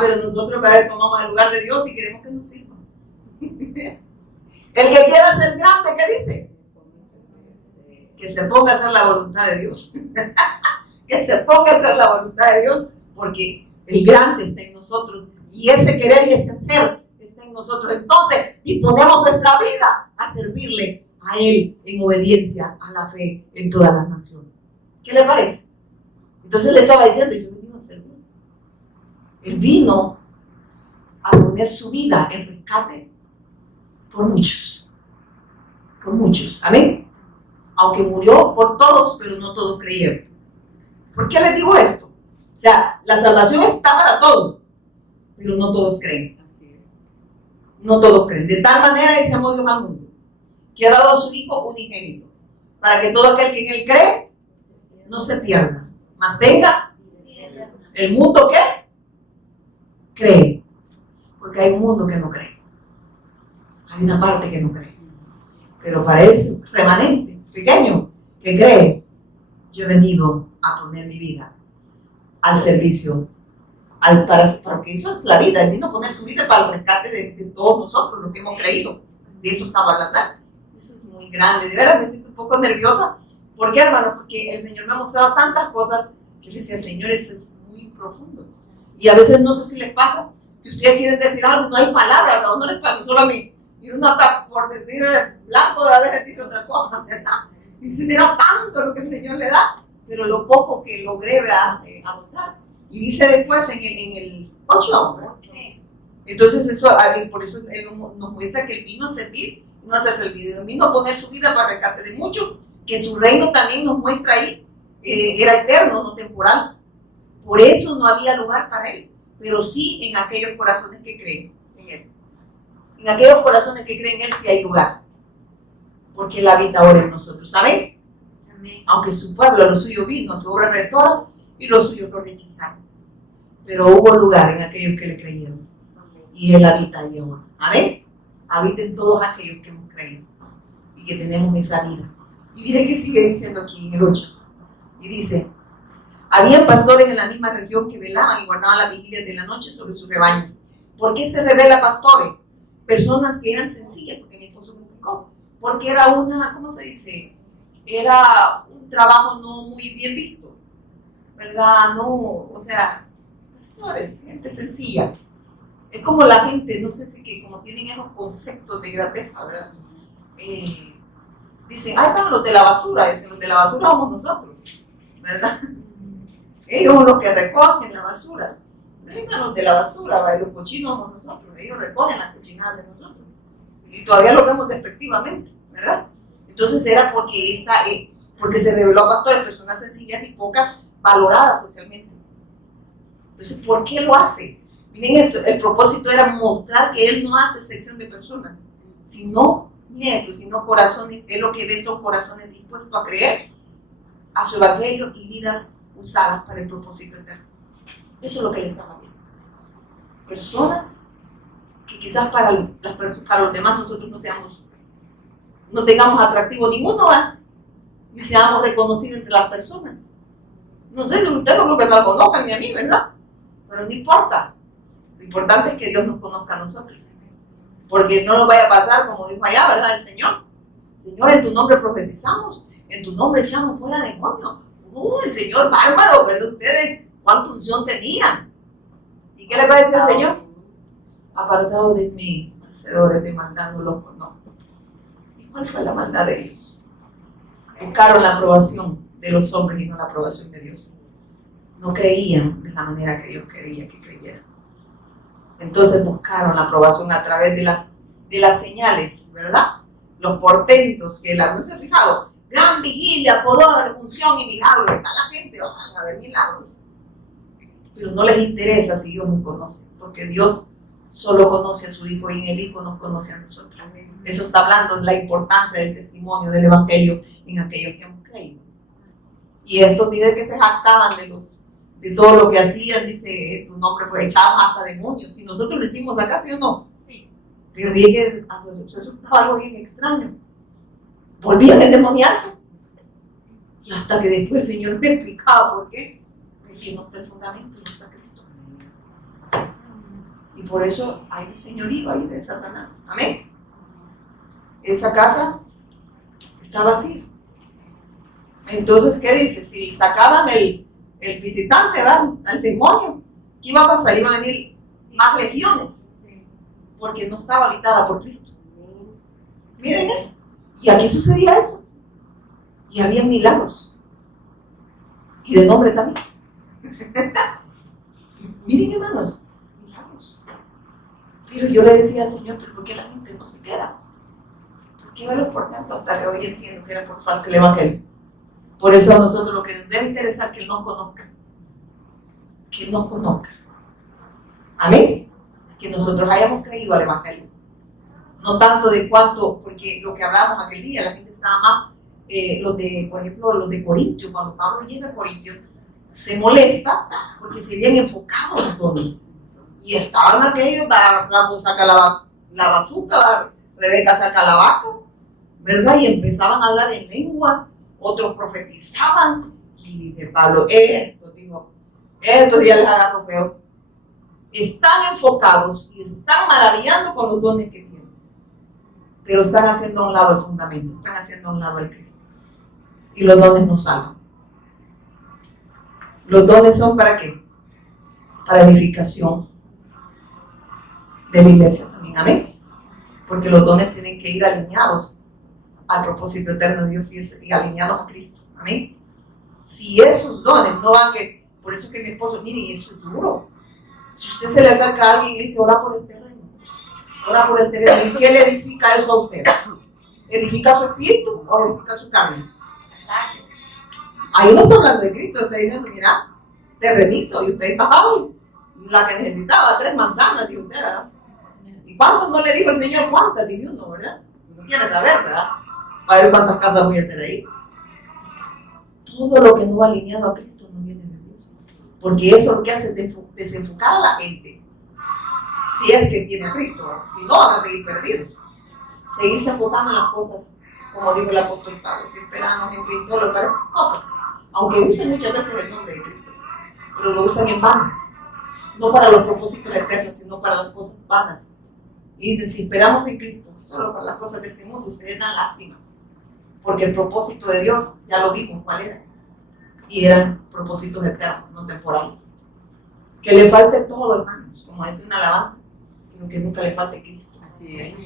Pero nosotros tomamos el lugar de Dios y queremos que nos sirva. El que quiera ser grande, ¿qué dice? Que se ponga a hacer la voluntad de Dios. Que se ponga a hacer la voluntad de Dios, porque el grande está en nosotros, y ese querer y ese hacer está en nosotros. Entonces disponemos nuestra vida a servirle a Él en obediencia a la fe en todas las naciones. ¿Qué le parece? Entonces le estaba diciendo, yo vine a servir. Él vino a poner su vida en rescate por muchos. Por muchos. Amén. Aunque murió por todos, pero no todos creyeron. ¿Por qué les digo esto? O sea, la salvación está para todos, pero no todos creen. No todos creen. De tal manera ese amor Dios al mundo, que ha dado a su Hijo unigénito, para que todo aquel que en Él cree no se pierda, mas tenga el mundo que cree. Porque hay un mundo que no cree. Hay una parte que no cree. Pero para ese remanente pequeño que cree, yo he venido a poner mi vida al servicio, porque eso es la vida. Él vino a poner su vida para el rescate de todos nosotros, los que hemos creído. De eso estaba hablando. Eso es muy grande. De verdad me siento un poco nerviosa. ¿Por qué, hermano? Porque el Señor me ha mostrado tantas cosas que yo le decía, Señor, esto es muy profundo. Y a veces no sé si les pasa que ustedes quieren decir algo y no hay palabras, no les pasa, solo a mí. Y uno está por decir blanco, a veces dice otra cosa, ¿verdad? Y si era tanto lo que el Señor le da, pero lo poco que logré adoptar. Y dice después en el 8, ¿verdad? Sí. Entonces, por eso Él nos muestra que Él vino a servir, no a ser servido. Él vino a poner su vida para rescate de muchos, que su reino también nos muestra ahí, era eterno, no temporal. Por eso no había lugar para Él, pero sí en aquellos corazones que creen en Él. En aquellos corazones que creen en Él sí hay lugar, porque Él habita ahora en nosotros, ¿saben? Aunque su pueblo, a lo suyo vino, a su obra redentora, y los suyos lo rechazaron. Pero hubo lugar en aquellos que le creyeron. Y Él habita ahí ahora. Amén. Habita en todos aquellos que hemos creído y que tenemos esa vida. Y mire que sigue diciendo aquí en el 8. Y dice, había pastores en la misma región que velaban y guardaban las vigilias de la noche sobre sus rebaños. ¿Por qué se revela pastores? Personas que eran sencillas, porque mi esposo me explicó. Porque era una, ¿cómo se dice? Era un trabajo no muy bien visto, ¿verdad? No, o sea, pastores, gente sencilla. Es como la gente, no sé si que como tienen esos conceptos de grandeza, ¿verdad? Dicen, ay, van los de la basura, dicen, los de la basura somos nosotros, ¿verdad? Ellos son los que recogen la basura. Vengan los de la basura, ¿verdad? Los cochinos somos nosotros, ellos recogen las cochinadas de nosotros. Y todavía lo vemos despectivamente, ¿verdad? Entonces era porque se reveló a pastores, personas sencillas y pocas valoradas socialmente. Entonces, ¿por qué lo hace? Miren esto, el propósito era mostrar que Él no hace sección de personas, sino, miren esto, sino corazones. Él lo que ve son corazones dispuestos a creer a su evangelio y vidas usadas para el propósito eterno. Eso es lo que Él estaba diciendo. Personas que quizás para los demás nosotros no tengamos atractivo ninguno, ¿verdad? Ni seamos reconocidos entre las personas. No sé si ustedes no creo que no lo conozcan ni a mí, ¿verdad? Pero no importa. Lo importante es que Dios nos conozca a nosotros. Porque no nos vaya a pasar como dijo allá, ¿verdad? El Señor. Señor, en tu nombre profetizamos, en tu nombre echamos fuera demonios. El Señor bárbaro, ¿verdad? Ustedes, ¿cuánta unción tenían? ¿Y qué le parece al Señor? Apartado de mí, hacedores de maldad, no los conozco. ¿Y cuál fue la maldad de ellos? Buscaron la aprobación de los hombres y no la aprobación de Dios. No creían de la manera que Dios quería que creyeran. Entonces buscaron la aprobación a través de las señales, ¿verdad? Los portentos que ¿no se ha fijado? Gran vigilia, poder, unción y milagros. Está la gente, van a ver milagros. Pero no les interesa si Dios nos conoce, porque Dios solo conoce a su Hijo y en el Hijo nos conoce a nosotros. Eso está hablando de la importancia del testimonio del Evangelio en aquellos que hemos creído. Y estos dice que se jactaban de todo lo que hacían, dice tu nombre, pues echaban hasta demonios. Y nosotros lo hicimos acá, ¿sí o no? Sí. Pero vi que resultaba algo bien extraño. Volvían a endemoniarse. Y hasta que después el Señor me explicaba por qué. Porque no está el fundamento, no está Cristo. Y por eso hay un señorío ahí de Satanás. Amén. Esa casa está vacía. Entonces, ¿qué dice? Si sacaban el visitante, ¿verdad? Al demonio, ¿qué iba a pasar? Iban a venir más legiones, porque no estaba habitada por Cristo. Miren eso. Y aquí sucedía eso. Y había milagros. Y de nombre también. Miren, hermanos, milagros. Pero yo le decía al Señor, ¿pero por qué la gente no se queda? ¿Por qué verlo por tanto? Hasta que hoy entiendo que era por falta del Evangelio. Por eso a nosotros lo que nos debe interesar es que Él nos conozca. Que Él nos conozca. Amén. Que nosotros hayamos creído al Evangelio. No tanto de cuánto, porque lo que hablábamos aquel día, la gente estaba más, por ejemplo, los de Corintio, cuando Pablo llega a Corintio, se molesta porque se habían enfocado en los dones. Y estaban aquellos, Ramón saca la bazuca, Rebeca saca la vaca, ¿verdad? Y empezaban a hablar en lengua, otros profetizaban. Y dice Pablo, esto ya les agarro feo. Están enfocados y se están maravillando con los dones que tienen. Pero están haciendo a un lado el fundamento, están haciendo a un lado el Cristo. Y los dones no salvan. Los dones son ¿para qué? Para edificación de la iglesia también, amén. Porque los dones tienen que ir alineados al propósito eterno de Dios y alineados a Cristo, amén. Si esos dones no van que, por eso que mi esposo, miren, eso es duro. Si usted se le acerca a alguien y le dice, ora por el terreno, ¿en qué le edifica eso a usted? ¿Edifica su espíritu o edifica su carne? Ahí no está hablando de Cristo, está diciendo, mira, terrenito, y usted está, ay, la que necesitaba, 3 manzanas, dijo usted, ¿verdad? ¿Y cuántas no le dijo el Señor? ¿Cuántas? Dijo uno, ¿verdad? No quiere saber, ¿verdad? A ver cuántas casas voy a hacer ahí. Todo lo que no va alineado a Cristo no viene de Dios. Porque eso es lo que hace desenfocar a la gente. Si es que tiene a Cristo, ¿verdad? Si no, van a seguir perdidos. Seguirse enfocando en las cosas, como dijo el apóstol Pablo, si esperamos en Cristo, lo para cosas. Aunque usen muchas veces el nombre de Cristo, pero lo usan en vano. No para los propósitos eternos, sino para las cosas vanas. Y dicen, si esperamos en Cristo, solo para las cosas de este mundo, ustedes dan lástima. Porque el propósito de Dios, ya lo vimos, ¿cuál era? Y eran propósitos eternos, no temporales. Que le falte todo, hermanos, como dice una alabanza, pero que nunca le falte Cristo. Así es.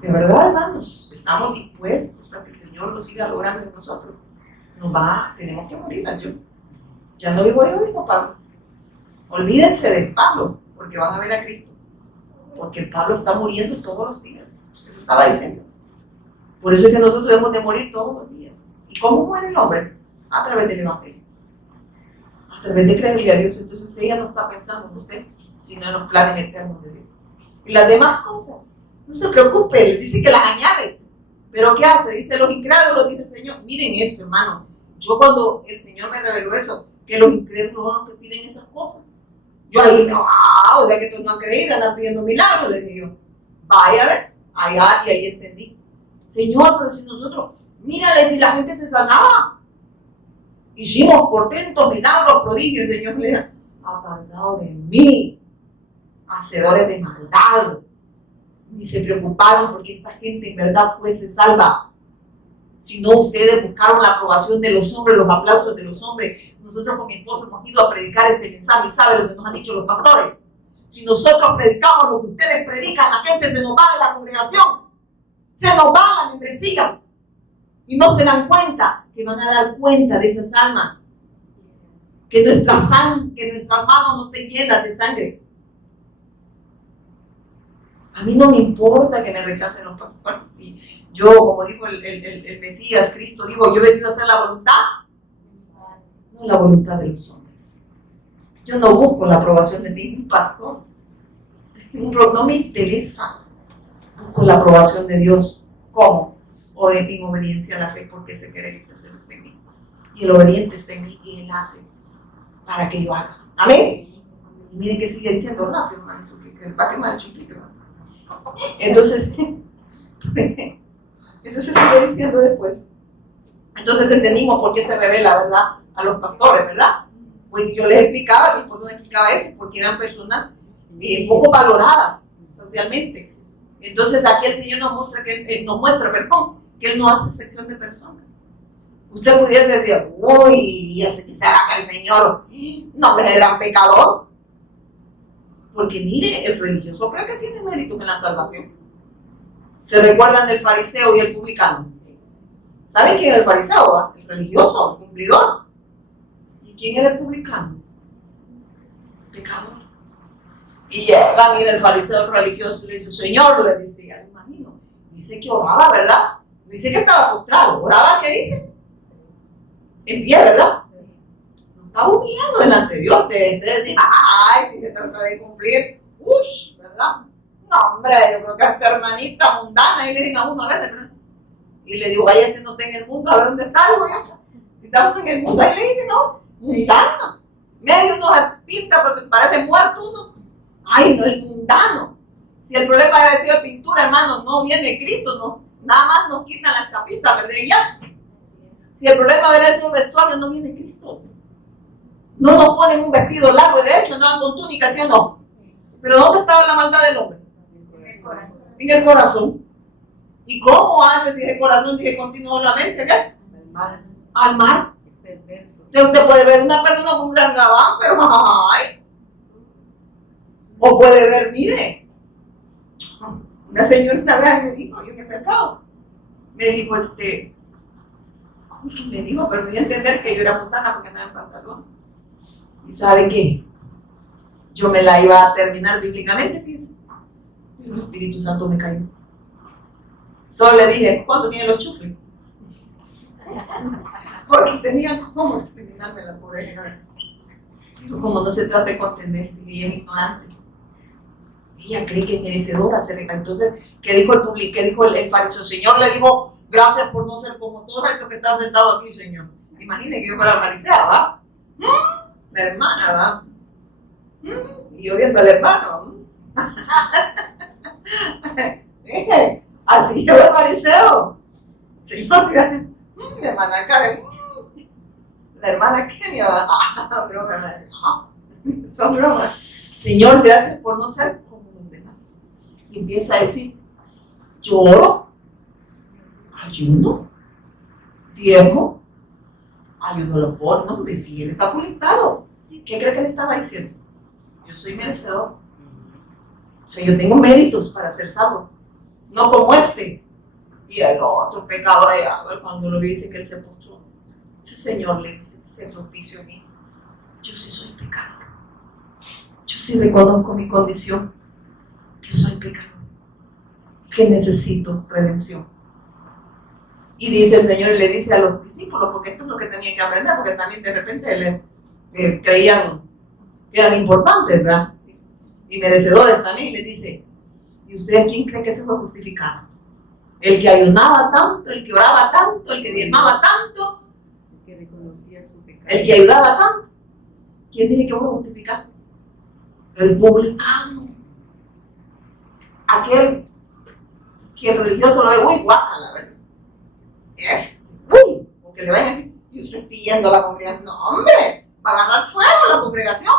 De verdad, hermanos, estamos dispuestos a que el Señor lo siga logrando en nosotros. Tenemos que morir al yo. Ya no vivo yo, dijo Pablo. Olvídense de Pablo, porque van a ver a Cristo. Porque Pablo está muriendo todos los días. Eso estaba diciendo. Por eso es que nosotros debemos de morir todos los días. ¿Y cómo muere el hombre? A través del Evangelio. A través de creerle a Dios. Entonces usted ya no está pensando en usted, sino en los planes eternos de Dios. Y las demás cosas, no se preocupe, él dice que las añade. Pero ¿qué hace? Dice, los incrédulos, dice el Señor. Miren esto, hermano. Yo cuando el Señor me reveló eso, que los incrédulos son los que piden esas cosas. Yo ahí, o sea que todos no han creído, andan pidiendo milagros, les digo. Vaya a ver, allá, y ahí entendí. Señor, pero si nosotros, mírale, si la gente se sanaba. Hicimos portentos, milagros, prodigios, el Señor le dijo, apartado de mí, hacedores de maldad. Ni se preocuparon porque esta gente en verdad fuese salva. Si no, ustedes buscaron la aprobación de los hombres, los aplausos de los hombres. Nosotros con mi esposo hemos ido a predicar este mensaje y saben lo que nos han dicho los pastores. Si nosotros predicamos lo que ustedes predican, la gente se nos va de la congregación. Se nos va la membresía. Y no se dan cuenta que van a dar cuenta de esas almas. Que nuestras manos no estén llenas de sangre. A mí no me importa que me rechacen los pastores. Si yo, como dijo el Mesías, Cristo, digo, yo he venido a hacer la voluntad, no la voluntad de los hombres. Yo no busco la aprobación de ningún pastor. No me interesa. Busco la aprobación de Dios. ¿Cómo? O en obediencia a la fe, porque se quiere que se hace de mí. Y el obediente está en mí y Él hace para que yo haga. Amén. Y miren que sigue diciendo rápido, hermano, porque va a quemar el chupito. Entonces sigue diciendo después. Entonces entendimos por qué se revela, ¿verdad? A los pastores, ¿verdad? Pues yo les explicaba, mi esposo me explicaba esto, porque eran personas poco valoradas socialmente. Entonces aquí el Señor nos muestra que Él no hace sección de personas. Usted pudiese decir, uy, ya se quisiera que el Señor, no, pero era un pecador. Porque mire, el religioso cree que tiene mérito en la salvación. ¿Se recuerdan del fariseo y el publicano? ¿Saben quién era el fariseo? El religioso, el cumplidor. ¿Y quién era el publicano? Pecador. Y llega, mira, el fariseo religioso y le dice, Señor, le dice, ya me imagino, dice que oraba, ¿verdad? Dice que estaba postrado. ¿Oraba qué dice? En pie, ¿verdad? No estaba humillado delante de Dios. Te decía, ay, si se trata de cumplir, uff, ¿verdad? No, hombre, yo creo que a esta hermanita mundana, y le digan a uno a veces, ¿verdad? Y le digo, vaya, no está en el mundo, a ver dónde está, digo yo. Si estamos en el mundo, ahí le dicen, no, mundana. Medio uno se pinta porque parece muerto uno. Ay, no, el mundano. Si el problema ha sido de pintura, hermano, no viene Cristo, no. Nada más nos quitan las chapitas, ¿verdad? Y ya. Si el problema hubiera sido vestuario, no viene Cristo. No nos ponen un vestido largo, de hecho andaban con túnica, ¿sí o no? Pero ¿dónde estaba la maldad del hombre? En el corazón. ¿Y cómo antes dije corazón, dije continuamente, qué? Al mar. Usted puede ver una persona con un gran gabán, pero ay. O puede ver, mire, una señorita vez me dijo, yo en el mercado, me dijo, ¿cómo que me dijo? Pero me dio a entender que yo era mundana porque andaba en pantalón. ¿Y sabe qué? Yo me la iba a terminar bíblicamente, fíjese, pero el Espíritu Santo me cayó. Solo le dije, ¿cuánto tienen los chufles? Porque tenía cómo terminarme la pobreza. Pero como no se trata de contender, dije, ella es ignorante. Ella cree que es merecedora. Entonces, ¿qué dijo el fariseo? El Señor le dijo, gracias por no ser como todos estos que están sentados aquí, Señor. Imagínense que yo fuera la farisea, ¿va? La hermana, ¿va? Y yo viendo al hermano. Así quedó el fariseo. Señor, gracias. La hermana Karen. La hermana Kenia, ¿va? Broma, son bromas. Señor, gracias por no ser como los demás. Y empieza a decir, yo oro, ayuno, diezmo, ayudo a los pobres. No, si él está conectado. ¿Qué cree que le estaba diciendo? Yo soy merecedor. O sea, yo tengo méritos para ser salvo. No como este. Y el otro pecador allá, cuando lo dice que él se postró. Ese Señor le dice, se propicio a mí. Yo sí soy pecador. Yo sí reconozco mi condición, que soy pecador, que necesito redención. Y dice el Señor y le dice a los discípulos, porque esto es lo que tenían que aprender, porque también de repente creían que eran importantes, ¿verdad? Y merecedores también, y les dice, ¿y usted a quién cree que se fue justificado? El que ayunaba tanto, el que oraba tanto, el que diezmaba tanto, el que reconocía su pecado, el que ayudaba tanto. ¿Quién dice que fue justificado? El publicano. Aquel que el religioso lo ve, uy, guácala, ¿verdad? Uy, porque le vayan a decir, y usted está yendo a la congregación. No, hombre, para agarrar fuego a la congregación.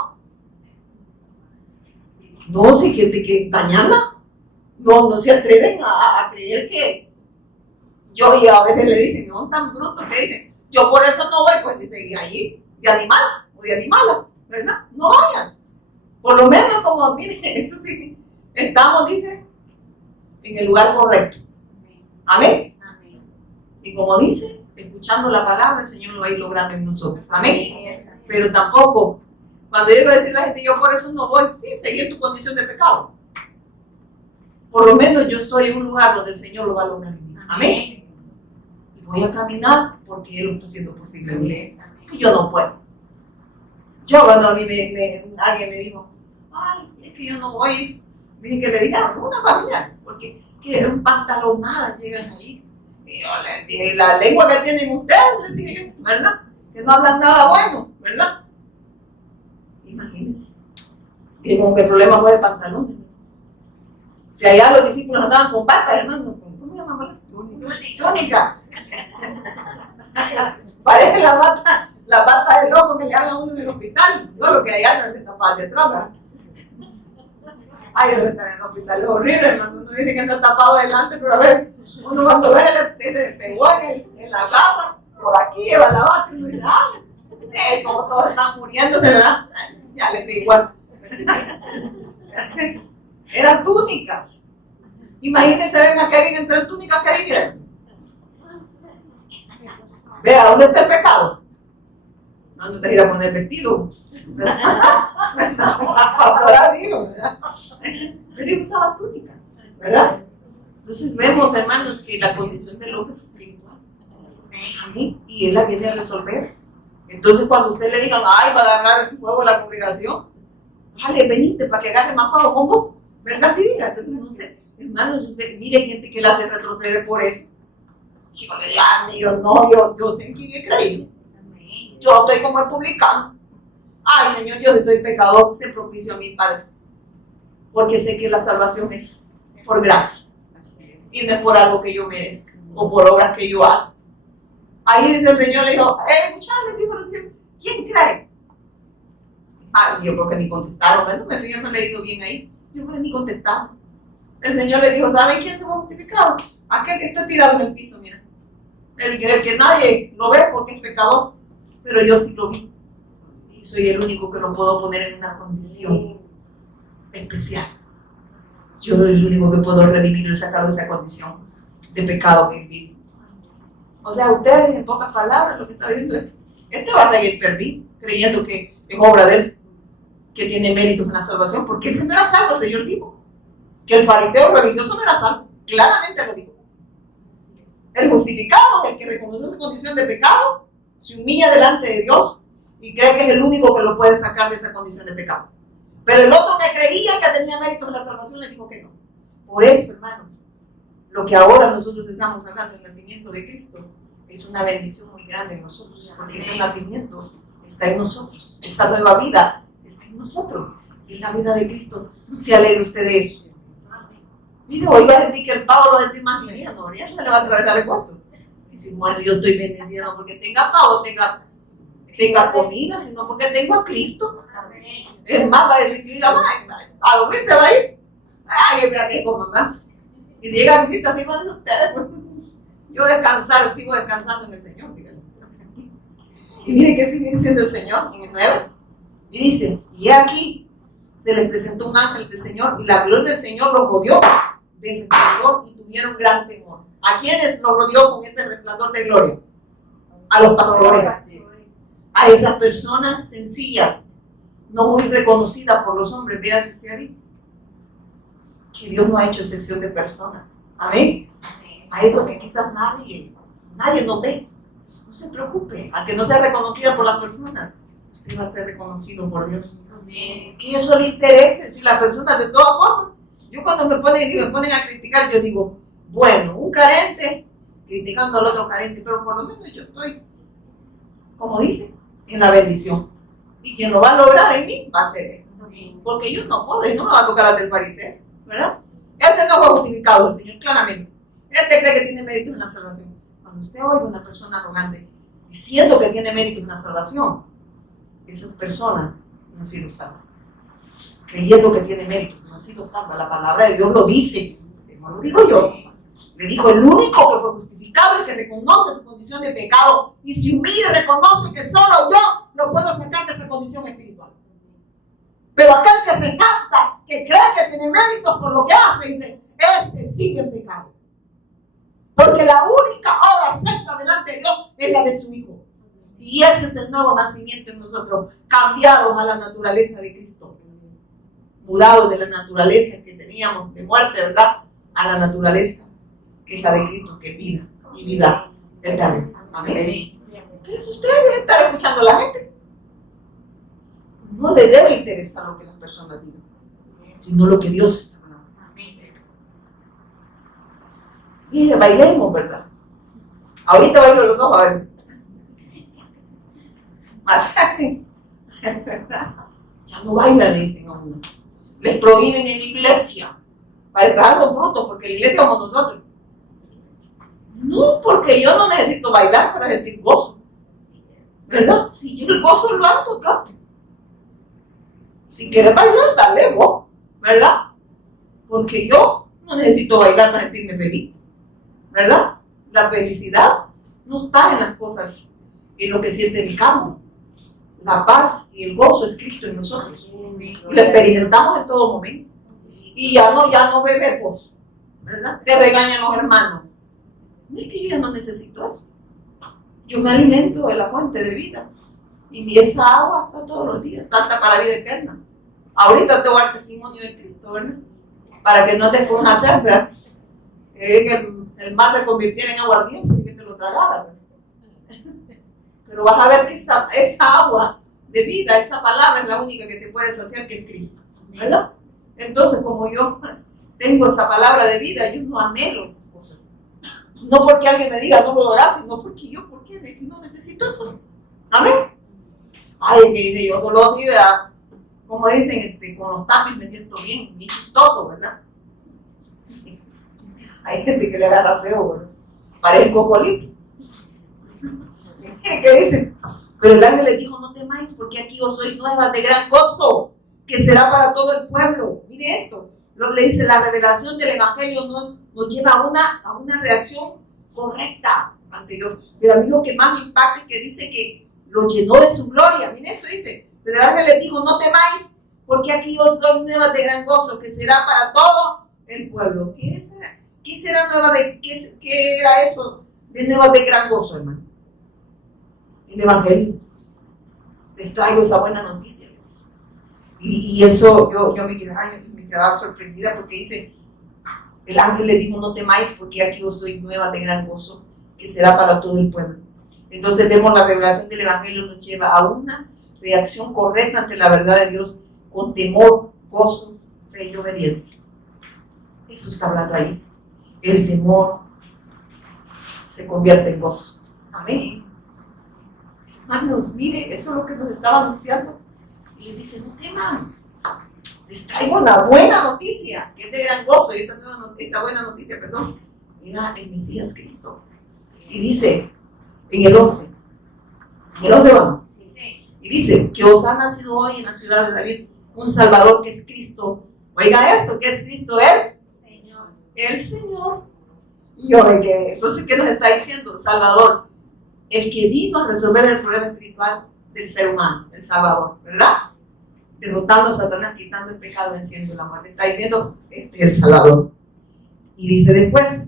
No, si gente que engañarla, no se atreven a creer que yo, y a veces le dicen, no, tan brutos que dicen, yo por eso no voy, pues si seguí allí, de animal o de animala, ¿verdad? No vayas. Por lo menos como, miren, eso sí, estamos, dice, en el lugar correcto. Amén. Amén. Y como dice, escuchando la palabra, el Señor lo va a ir logrando en nosotros. Amén. Pero tampoco, cuando yo digo a decir a la gente, yo por eso no voy, sí, seguí en tu condición de pecado. Por lo menos yo estoy en un lugar donde el Señor lo va a lograr en mí. Amén. Y voy a caminar porque Él lo está haciendo posible. Y yo no puedo. Yo cuando a mí alguien me dijo, ay, es que yo no voy, dije que le digan una familia, porque es que un pantalonada llegan ahí. Y yo les dije, y la lengua que tienen ustedes, les dije yo, ¿verdad? Que no hablan nada bueno, ¿verdad? Imagínense. Y como que el problema fue de pantalones. Si allá los discípulos andaban con patas, hermano, ¿cómo se llama? Túnica. Parece la bata de loco que le hagan a uno en el hospital. No, lo que allá no es tapado de droga. Ay, debe estar en el hospital, es horrible, hermano. Uno dice que anda tapado adelante, pero a ver, uno cuando ve le pegó en la casa, por aquí lleva la bata y uno dice, ay, como todos están muriendo, ¿verdad? Ya les digo igual. Eran túnicas. Imagínense, ven a Kevin entre en túnica que diga. Vea, ¿dónde está el pecado? No te ir a poner vestido. Ahora digo, ¿verdad? Pero él usaba túnica, ¿verdad? Entonces vemos, hermanos, que la condición del hombre es espiritual. Amén. Y él la viene a resolver. Entonces cuando usted le digan, ay, va a agarrar el fuego de la congregación, dale, venite para que agarre más fuego con vos, ¿verdad? Y diga, pero no sé, hermanos, usted, mire, hay gente que la hace retroceder por eso. Yo le digo, amigo, no, yo sé en quién he creído. Yo estoy como el publicano. Ay, Señor, yo soy pecador, se propicio a mi Padre. Porque sé que la salvación es por gracia. Y no es por algo que yo merezca o por obras que yo haga. Ahí dice el Señor, le dijo, muchachos, ¿quién cree? Yo creo que ni contestaron, ¿verdad? Me fijé, no he leído bien ahí. Yo creo que ni contestaron. El Señor le dijo, ¿saben quién se fue justificado? Aquel que está tirado en el piso, mira. El que nadie lo ve porque es pecador, pero yo sí lo vi. Y soy el único que lo puedo poner en una condición especial. Yo soy el único que puedo redimirlo y sacarlo de esa condición de pecado que vive. O sea, ustedes, en pocas palabras, lo que está diciendo es, este va a ir perdido, creyendo que es obra de él, que tiene méritos en la salvación, porque ese no era salvo, el Señor dijo. Que el fariseo religioso no era salvo, claramente lo dijo. El justificado, el que reconoce su condición de pecado, se humilla delante de Dios y cree que es el único que lo puede sacar de esa condición de pecado. Pero el otro que creía que tenía méritos en la salvación le dijo que no. Por eso, hermanos, lo que ahora nosotros estamos hablando, el nacimiento de Cristo, es una bendición muy grande en nosotros, porque ese nacimiento está en nosotros, esa nueva vida está en nosotros, en la vida de Cristo. ¿Se alegra usted de eso? Mire, hoy va a sentir que el pavo lo sentí más liviano, ya se me le va a atravesar el hueso. Y si, bueno, yo estoy bendecida no porque tenga pavo, tenga comida, sino porque tengo a Cristo. Es más, va a decir que diga, a dormir te va a ir. Ay, mira que como mamá. Y llega a visitar así de ustedes, pues yo sigo descansando en el Señor. Díganle. Y mire qué sigue diciendo el Señor en el 9. Y dice, y aquí se les presentó un ángel del Señor y la gloria del Señor los rodeó del resplandor y tuvieron gran temor. ¿A quiénes los rodeó con ese resplandor de gloria? A los pastores, a esas personas sencillas, no muy reconocidas por los hombres. Véase usted ahí, que Dios no ha hecho excepción de personas. Amén. A eso que quizás nadie nos ve. No se preocupe, a que no sea reconocida por las personas, usted va a ser reconocido por Dios. Amén. Que eso le interese, si las personas de todas formas. Yo cuando me ponen a criticar, yo digo, bueno, un carente criticando al otro carente, pero por lo menos yo estoy, como dice, en la bendición. Y quien lo va a lograr en mí va a ser él. Porque yo no puedo, y no me va a tocar la del fariseo, ¿verdad? Este no fue justificado, el Señor, claramente. Este cree que tiene méritos en la salvación. Cuando usted oiga a una persona arrogante diciendo que tiene méritos en la salvación, esas personas no han sido salvas. Creyendo que tiene méritos, no han sido salvas. La palabra de Dios lo dice, no lo digo yo. Le dijo, el único que fue justificado, el que reconoce su condición de pecado y se humilla y reconoce que solo yo lo puedo sacar de esa condición espiritual. Pero aquel que se jacta, que cree que tiene méritos por lo que hace, dice, este sigue en pecado. Porque la única obra acepta delante de Dios es la de su Hijo. Y ese es el nuevo nacimiento en nosotros, cambiados a la naturaleza de Cristo. Mudados de la naturaleza que teníamos de muerte, ¿verdad? A la naturaleza que es la de Cristo, que es vida y vida eterna. Amén. Entonces usted debe estar escuchando a la gente. No le debe interesar lo que las personas digan, sino lo que Dios está hablando. Mire, bailemos, ¿verdad? Ahorita bailo los dos, a ver. Ya no bailan, le dicen a uno. Les prohíben en la iglesia. Bailar los brutos, porque la iglesia somos nosotros. No, porque yo no necesito bailar para sentir gozo. ¿Verdad? Si yo el gozo lo ando acá. Si quieres bailar, dale vos. ¿Verdad? Porque yo no necesito bailar para sentirme feliz. ¿Verdad? La felicidad no está en las cosas, en lo que siente mi carne. La paz y el gozo es Cristo en nosotros. Y lo experimentamos en todo momento. Y ya no bebemos. ¿verdad? Te regañan los hermanos. No es que yo ya no necesito eso. Yo me alimento de la fuente de vida. Y esa agua está todos los días, salta para la vida eterna. Ahorita te voy a dar testimonio de Cristo, ¿verdad? Para que no te pongas a hacer, ¿verdad? Que el mar te convirtiera en aguardiente y que te lo tragara, ¿verdad? Pero vas a ver que esa agua de vida, esa palabra es la única que te puedes hacer, que es Cristo, ¿verdad? Entonces, como yo tengo esa palabra de vida, yo no anhelo esas cosas. No porque alguien me diga no lo hagas, sino porque yo, ¿por qué? Si no necesito eso. Amén. Ay, que dice yo, con los días, como dicen, con los tapis me siento bien chistoso, ¿verdad? Hay gente que le agarra feo, ¿verdad? Parece cocolito. ¿Qué dice? Pero el ángel le dijo, no temáis, porque aquí os soy nueva de gran gozo, que será para todo el pueblo. Mire esto, lo que le dice, la revelación del evangelio nos lleva a una reacción correcta ante Dios. Pero a mí lo que más me impacta es que dice que lo llenó de su gloria. Mire esto, dice, pero el ángel le dijo, no temáis, porque aquí os doy nuevas de gran gozo, que será para todo el pueblo. ¿Qué será? ¿Qué será nueva de, qué era eso de nuevas de gran gozo, hermano? El evangelio. Les traigo esa buena noticia. Y eso yo me quedaba sorprendida porque dice, el ángel le dijo, no temáis, porque aquí os doy nueva de gran gozo, que será para todo el pueblo. Entonces vemos la revelación del evangelio nos lleva a una reacción correcta ante la verdad de Dios, con temor, gozo, fe y obediencia. Eso está hablando ahí. El temor se convierte en gozo. Amén. Hermanos, mire, eso es lo que nos estaba anunciando. Y le dice, no teman, les traigo una buena noticia, que es de gran gozo. Y esa buena noticia, era el Mesías Cristo. Y dice, en el 11 vamos. Y dice, que os ha nacido hoy en la ciudad de David un Salvador, que es Cristo. Oiga esto, ¿qué es Cristo? El Señor. Y entonces, ¿qué nos está diciendo? Salvador, el que vino a resolver el problema espiritual del ser humano, el Salvador, ¿verdad? Derrotando a Satanás, quitando el pecado, venciendo la muerte. Está diciendo, este es el Salvador. Y dice después,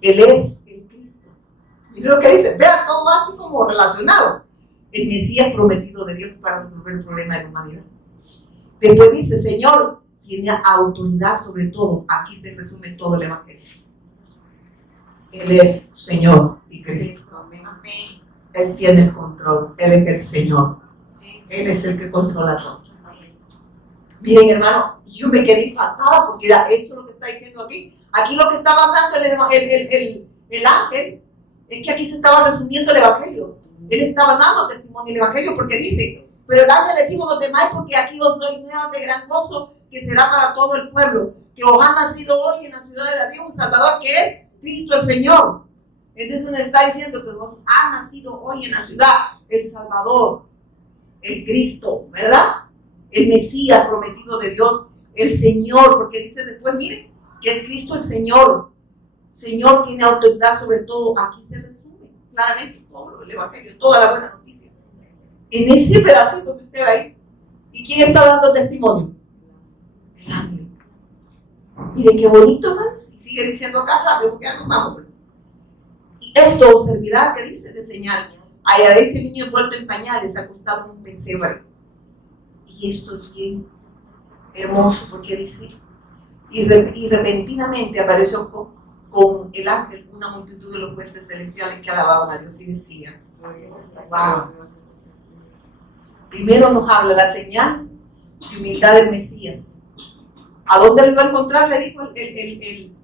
Él es el Cristo. Y lo que dice, vean, todo va así como relacionado. El Mesías prometido de Dios para resolver el problema de la humanidad. Después dice, Señor, tiene autoridad sobre todo. Aquí se resume todo el Evangelio. Él es Señor y Cristo. Él tiene el control. Él es el Señor. Él es el que controla todo. Miren, hermano, yo me quedé impactada porque eso es lo que está diciendo aquí. Aquí lo que estaba hablando el ángel es que aquí se estaba resumiendo el Evangelio. Él estaba dando testimonio del Evangelio porque dice, pero el ángel le dijo, no temáis, porque aquí os doy nuevas de gran gozo, que será para todo el pueblo, que os ha nacido hoy en la ciudad de David un Salvador, que es Cristo el Señor. Entonces nos está diciendo que nos ha nacido hoy en la ciudad el Salvador, el Cristo, ¿verdad? El Mesías prometido de Dios, el Señor, porque dice después, miren, que es Cristo el Señor. Señor tiene autoridad sobre todo. Aquí se resume claramente todo el Evangelio, toda la buena noticia. En ese pedacito que usted ve ahí. ¿Y quién está dando testimonio? El ángel. Mire qué bonito, hermanos. Y sigue diciendo acá rápido, porque ya nos vamos. Y esto os servirá, que dice, de señal. Hallaréis el niño envuelto en pañales, acostado en un pesebre. Y esto es bien hermoso, porque dice, y repentinamente apareció con el ángel una multitud de los huestes celestiales que alababan a Dios y decían, wow. Primero nos habla la señal de humildad del Mesías. ¿A dónde lo iba a encontrar? Le dijo el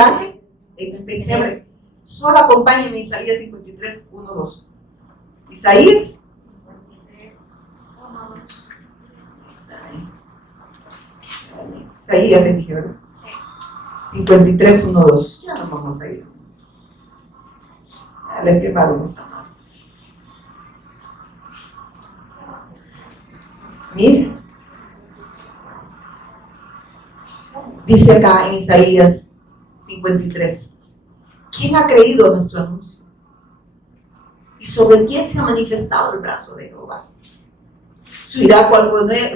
ángel, en el pesebre. Solo acompáñenme Isaías 53, 1, 2. Isaías 53, 1, 2. Isaías le dije, ¿verdad? 53, 1, 2. Ya nos vamos a ir. Ya le quemaron. Miren. Dice acá en Isaías 53. ¿Quién ha creído nuestro anuncio? ¿Y sobre quién se ha manifestado el brazo de Jehová? Su ira cual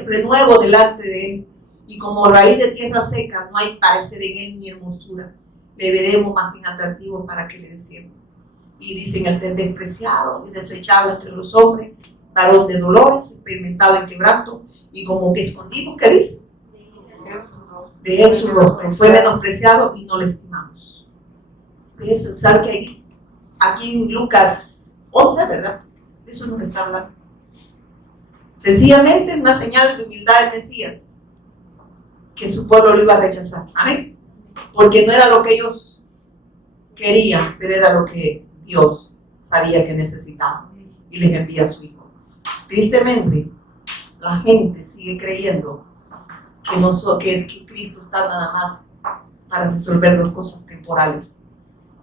renuevo delante de él. y como raíz de tierra seca no hay parecer en él ni hermosura, le veremos más inatractivo para que le deseemos. Y dicen el despreciado y desechado entre los hombres, varón de dolores, experimentado en quebranto, y como que escondimos, ¿qué dice? De él su rostro, fue menospreciado y no le estimamos. Eso, ¿sabe que aquí en Lucas 11, ¿verdad? Eso nos está hablando. Sencillamente una señal de humildad del Mesías, que su pueblo lo iba a rechazar. Amén. Porque no era lo que ellos querían, pero era lo que Dios sabía que necesitaban y les envía a su Hijo. Tristemente, la gente sigue creyendo que Cristo está nada más para resolver las cosas temporales.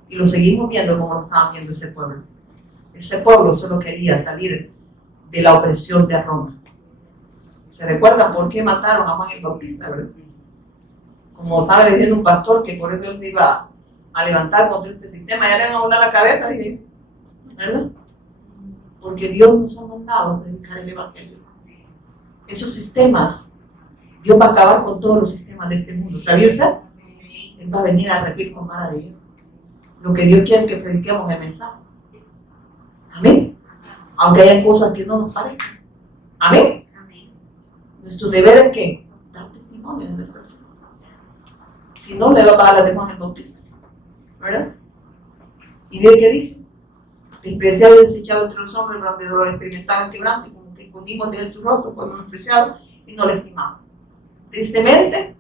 Y lo seguimos viendo como lo estaban viendo ese pueblo. Ese pueblo solo quería salir de la opresión de Roma. ¿Se recuerdan por qué mataron a Juan el Bautista, verdad? Como estaba diciendo un pastor que por eso él se iba a levantar contra este sistema, ya le van a volar la cabeza, dije, ¿verdad? Porque Dios nos ha mandado a predicar el Evangelio. Esos sistemas, Dios va a acabar con todos los sistemas de este mundo. ¿Sabía usted? Él va a venir a regir con vara de hierro. Lo que Dios quiere que prediquemos el mensaje. Amén. Aunque haya cosas que no nos parezcan. Amén. Nuestro deber es que dar testimonio de nuestra fe. Si no, le va a pagar la de Juan el Bautista. ¿Verdad? Y mire qué dice. Despreciado y desechado entre los hombres, varón de dolor, experimentado en quebranto, y como que escondimos de él su rostro, fue menospreciado y no le estimamos. Tristemente,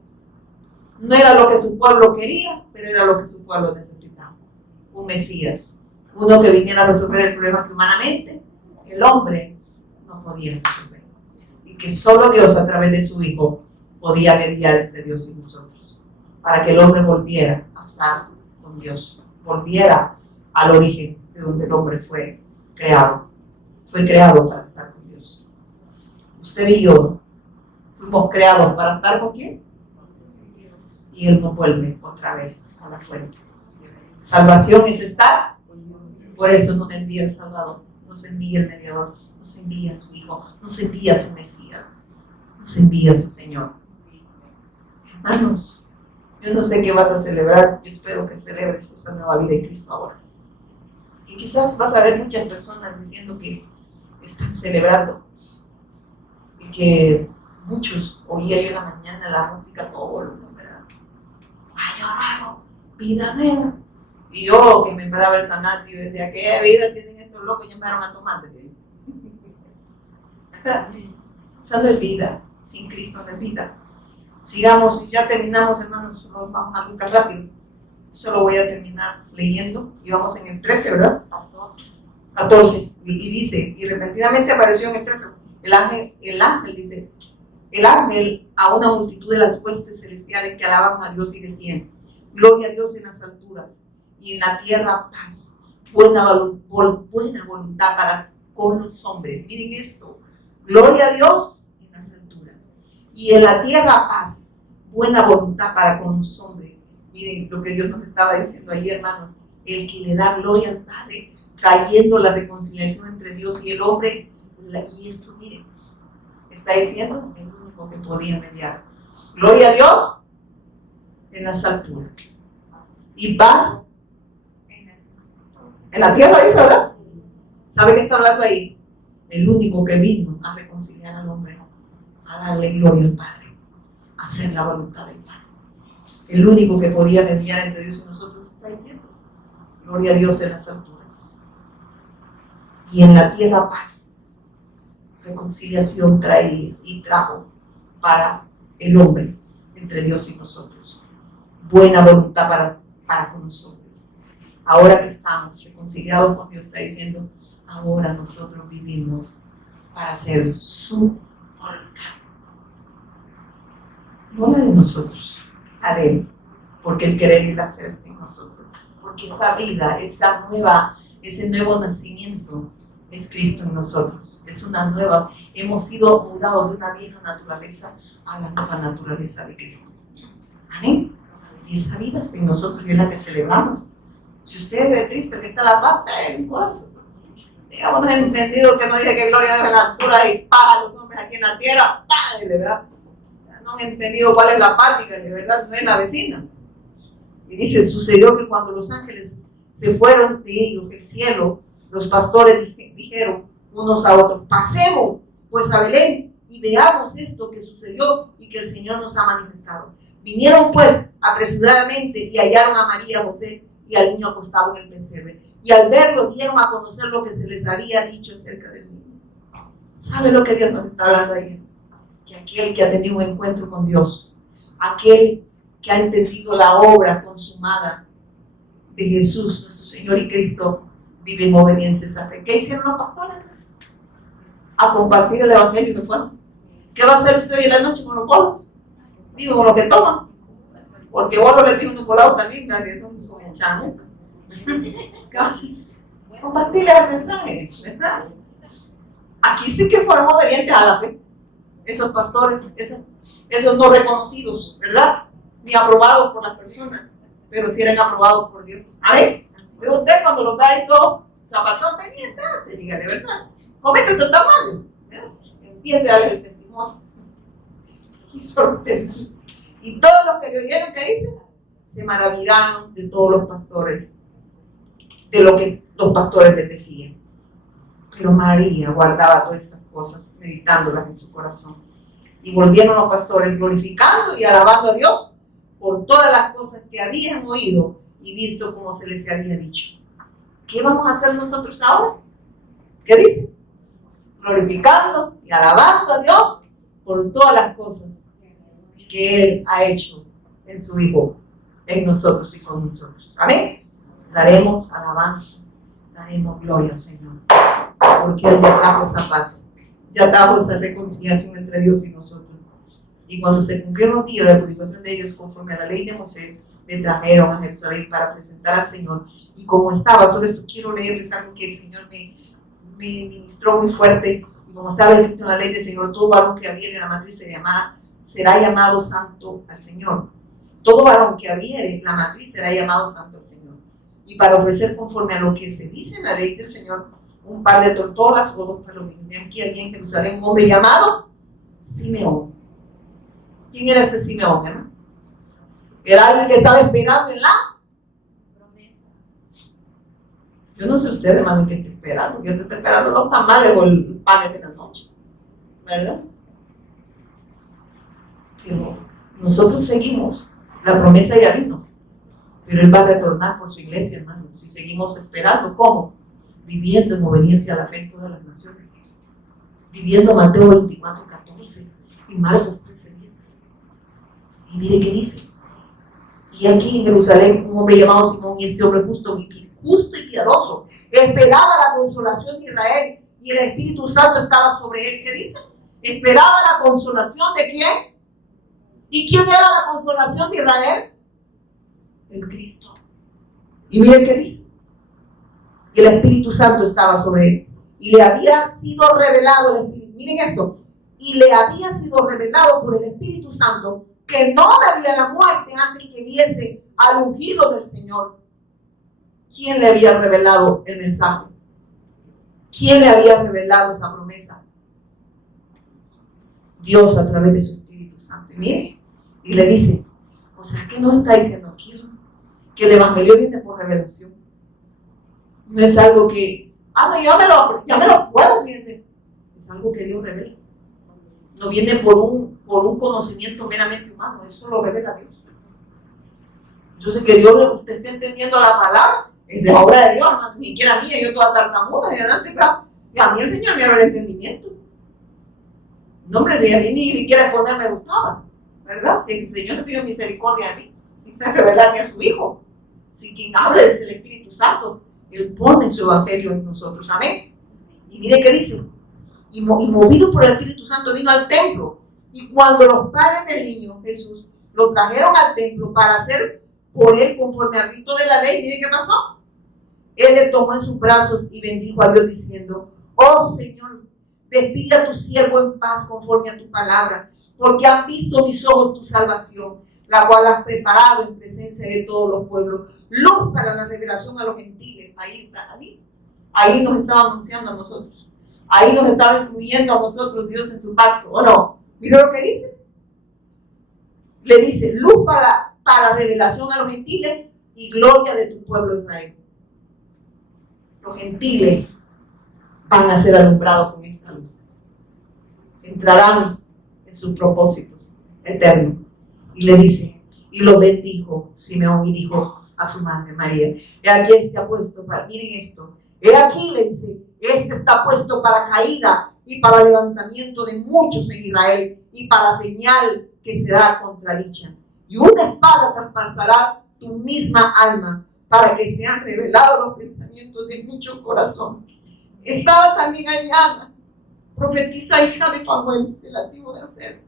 no era lo que su pueblo quería, pero era lo que su pueblo necesitaba. Un Mesías, uno que viniera a resolver el problema que humanamente el hombre no podía resolver. Y que solo Dios, a través de su Hijo, podía mediar entre Dios y nosotros, para que el hombre volviera a estar con Dios, volviera al origen de donde el hombre fue creado. Fue creado para estar con Dios. Usted y yo fuimos creados para estar con ¿quién? Y Él nos vuelve otra vez a la fuente. Salvación es estar, por eso nos envía el Salvador, nos envía el Mediador, nos envía a su Hijo, nos envía a su Mesías, nos envía a su Señor. Hermanos, yo no sé qué vas a celebrar, yo espero que celebres esa nueva vida en Cristo ahora. Y quizás vas a ver muchas personas diciendo que están celebrando y que muchos, oía yo en la mañana la música todo volumen, ¿verdad? Año nuevo, vida nueva. Y yo que me paraba el Sanati y decía, ¿qué vida tienen estos locos? Y empezaron a tomar. ¿Verdad? Esa no es vida, sin Cristo no es vida. Sigamos, y ya terminamos, hermanos, vamos a Lucas rápido. Solo voy a terminar leyendo, y vamos en el 13, ¿verdad? 14, y dice, y repentinamente apareció en el 13, el ángel dice, el ángel a una multitud de las huestes celestiales que alababan a Dios y decían, gloria a Dios en las alturas, y en la tierra paz, buena voluntad para con los hombres. Miren esto, gloria a Dios en las alturas, y en la tierra paz, buena voluntad para con los hombres. Miren lo que Dios nos estaba diciendo ahí, hermano, el que le da gloria al Padre, trayendo la reconciliación entre Dios y el hombre. Y esto, miren, está diciendo el único que podía mediar. Gloria a Dios en las alturas. Y paz en la tierra, dice, ¿verdad? ¿Sabe qué está hablando ahí? El único que vino a reconciliar al hombre, a darle gloria al Padre, a hacer la voluntad del Padre. El único que podía mediar entre Dios y nosotros está diciendo, gloria a Dios en las alturas. Y en la tierra paz, reconciliación trae y trajo para el hombre entre Dios y nosotros. Buena voluntad para con nosotros. Ahora que estamos reconciliados con Dios, está diciendo, ahora nosotros vivimos para hacer su voluntad. No la de nosotros, la de Él, porque el querer y el hacer está en nosotros. Porque esa vida, ese nuevo nacimiento es Cristo en nosotros. Es una nueva, hemos sido mudados de una vieja naturaleza a la nueva naturaleza de Cristo. Amén. Y esa vida está en nosotros y es la que celebramos. Si usted ve triste, que está la paz, digamos entendido que no dice que gloria a Dios en la altura y paz a los hombres aquí en la tierra, Padre, ¿verdad? no han entendido cuál es la pátria, de verdad no es la vecina. Y dice, sucedió que cuando los ángeles se fueron de ellos del cielo, los pastores dijeron unos a otros, pasemos pues a Belén y veamos esto que sucedió y que el Señor nos ha manifestado. Vinieron pues apresuradamente y hallaron a María, José y al niño acostado en el pesebre. Y al verlo dieron a conocer lo que se les había dicho acerca del niño. ¿Sabe lo que Dios nos está hablando ahí? Que aquel que ha tenido un encuentro con Dios, aquel que ha entendido la obra consumada de Jesús, nuestro Señor y Cristo, vive en obediencia a esa fe. ¿Qué hicieron los pastores? A compartir el evangelio y se fueron. ¿Qué va a hacer usted hoy en la noche con los bolos? Digo, con lo que toman. Porque bolo les digo un colado también, que son como chamuca. Compartirle el mensaje, ¿verdad? Aquí sí que fueron obedientes a la fe. Esos pastores, esos no reconocidos, ¿verdad? Ni aprobados por las personas, pero sí eran aprobados por Dios. Amén. Pero usted cuando los ve ahí todo zapatón, te dígale, ¿verdad? Comete estos tamales. Empiece a darle el testimonio. Y sorprende. Y todos los que le oyeron que dice, se maravillaron de todos los pastores, de lo que los pastores les decían. Pero María guardaba todas estas cosas, meditándolas en su corazón. Y volvieron los pastores glorificando y alabando a Dios por todas las cosas que habían oído y visto como se les había dicho. ¿Qué vamos a hacer nosotros ahora? ¿Qué dice? Glorificando y alabando a Dios por todas las cosas que Él ha hecho en su Hijo, en nosotros y con nosotros. Amén. Daremos alabanza, daremos gloria al Señor, porque Él ya trajo esa paz, ya trajo esa reconciliación entre Dios y nosotros. Y cuando se cumplieron los días de la purificación de ellos, conforme a la ley de Moisés, le trajeron a Jerusalén para presentar al Señor. Y como estaba, solo esto quiero leerles algo que el Señor me ministró muy fuerte. Y como estaba escrito en la ley del Señor, todo varón que abriere la matriz será llamado santo al Señor. Todo varón que abriere la matriz será llamado santo al Señor. Y para ofrecer conforme a lo que se dice en la ley del Señor, un par de tortolas o dos palominos. Aquí había en Jerusalén un hombre llamado Simeón. ¿Quién era este Simeón, hermano? Era alguien que estaba esperando en la promesa. Yo no sé usted, hermano, ¿qué está esperando? Yo te estoy esperando los tamales o el pan de la noche, ¿verdad? Pero nosotros seguimos, la promesa ya vino, pero Él va a retornar por su iglesia, hermano, si seguimos esperando. ¿Cómo? Viviendo en obediencia a la fe en todas las naciones, viviendo Mateo 24:14 y Marcos 13:10. Y mire qué dice. Y aquí en Jerusalén un hombre llamado Simón, y este hombre justo y piadoso esperaba la consolación de Israel, y el Espíritu Santo estaba sobre él. ¿Qué dice? Esperaba la consolación de ¿quién? ¿Y quién era la consolación de Israel? El Cristo. Y miren qué dice. Y el Espíritu Santo estaba sobre él, y le había sido revelado el Espíritu. Miren esto. Y le había sido revelado por el Espíritu Santo que no daría la muerte antes que viese al ungido del Señor. ¿Quién le había revelado el mensaje? ¿Quién le había revelado esa promesa? Dios a través de su Espíritu Santo. Y mire, y le dice, o sea, ¿qué nos está diciendo aquí? Que el Evangelio viene por revelación. No es algo que, no, ya me lo puedo, fíjense. Es algo que Dios revela. No viene por un conocimiento meramente humano, eso lo revela Dios. Yo sé que Dios, usted está entendiendo la palabra, es obra de Dios, no, ni siquiera mía, yo toda tartamuda, y adelante, y a mí el Señor me abre el entendimiento. No, hombre, si a mí ni siquiera exponer me gustaba, ¿verdad? Si el Señor no tiene misericordia a mí, y me revelarme a su Hijo. Si quien habla es el Espíritu Santo, Él pone su Evangelio en nosotros, amén. Y mire qué dice. Y movido por el Espíritu Santo vino al templo, y cuando los padres del niño Jesús lo trajeron al templo para hacer por él conforme al rito de la ley, ¿miren qué pasó? Él le tomó en sus brazos y bendijo a Dios diciendo, oh Señor, despide a tu siervo en paz conforme a tu palabra, porque han visto mis ojos tu salvación, la cual has preparado en presencia de todos los pueblos, luz para la revelación a los gentiles. Ahí nos estaba anunciando a nosotros. Ahí nos estaba incluyendo a nosotros Dios en su pacto, ¿o no? Mira lo que dice. le dice, luz para revelación a los gentiles y gloria de tu pueblo Israel. Los gentiles van a ser alumbrados con esta luz. Entrarán en sus propósitos eternos. Y le dice, y lo bendijo Simeón y dijo a su madre María, he aquí está puesto para, miren esto, he aquí le dice, este está puesto para caída y para levantamiento de muchos en Israel y para señal que será contradicha. Y una espada traspasará tu misma alma para que sean revelados los pensamientos de muchos corazones. Estaba también ahí Ana, profetisa hija de Fanuel, del antiguo de Aser,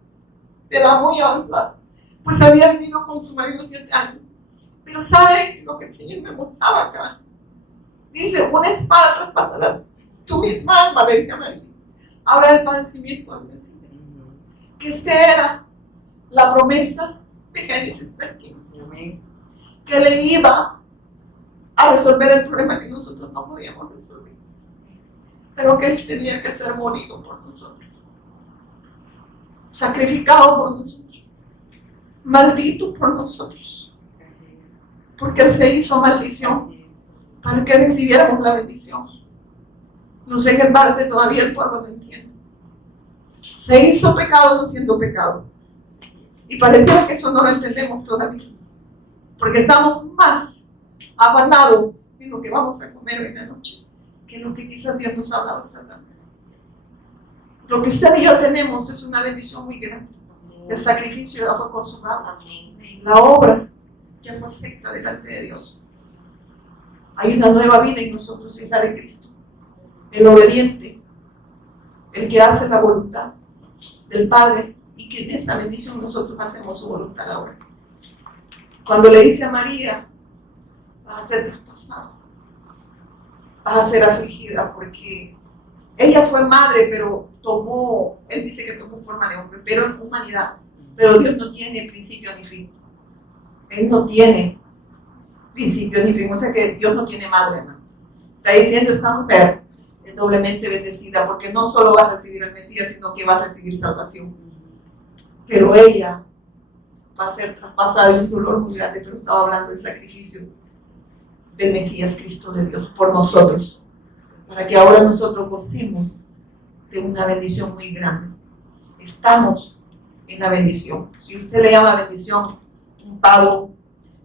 de edad muy avanzada, pues había vivido con su marido 7 años. Pero ¿saben lo que el Señor me mostraba acá? Dice, una espada traspasará tu misma alma, le decía María. Habla del padecimiento del Mesías. Que esta era la promesa de Génesis 15, que le iba a resolver el problema que nosotros no podíamos resolver, pero que Él tenía que ser molido por nosotros, sacrificado por nosotros, maldito por nosotros, porque Él se hizo maldición para que recibiéramos la bendición. No sé qué parte todavía el pueblo no entiende. Se hizo pecado no siendo pecado. Y pareciera que eso no lo entendemos todavía, porque estamos más afanados en lo que vamos a comer hoy en la noche que en lo que quizás Dios nos ha hablado esta tarde. Lo que usted y yo tenemos es una bendición muy grande. El sacrificio ya fue consumado. La obra ya fue acepta delante de Dios. Hay una nueva vida en nosotros, es la de Cristo. El obediente, el que hace la voluntad del Padre, y que en esa bendición nosotros hacemos su voluntad ahora. Cuando le dice a María, vas a ser traspasada, vas a ser afligida, porque ella fue madre, pero él dice que tomó forma de hombre, pero en humanidad. Pero Dios no tiene principio ni fin. Él no tiene principio ni fin, o sea que Dios no tiene madre, ¿no? Está diciendo, esta mujer es doblemente bendecida, porque no solo va a recibir el Mesías, sino que va a recibir salvación. Pero ella va a ser traspasada de un dolor muy grande, pero estaba hablando del sacrificio del Mesías Cristo de Dios por nosotros, para que ahora nosotros gocemos de una bendición muy grande. Estamos en la bendición. Si usted le llama bendición un pago,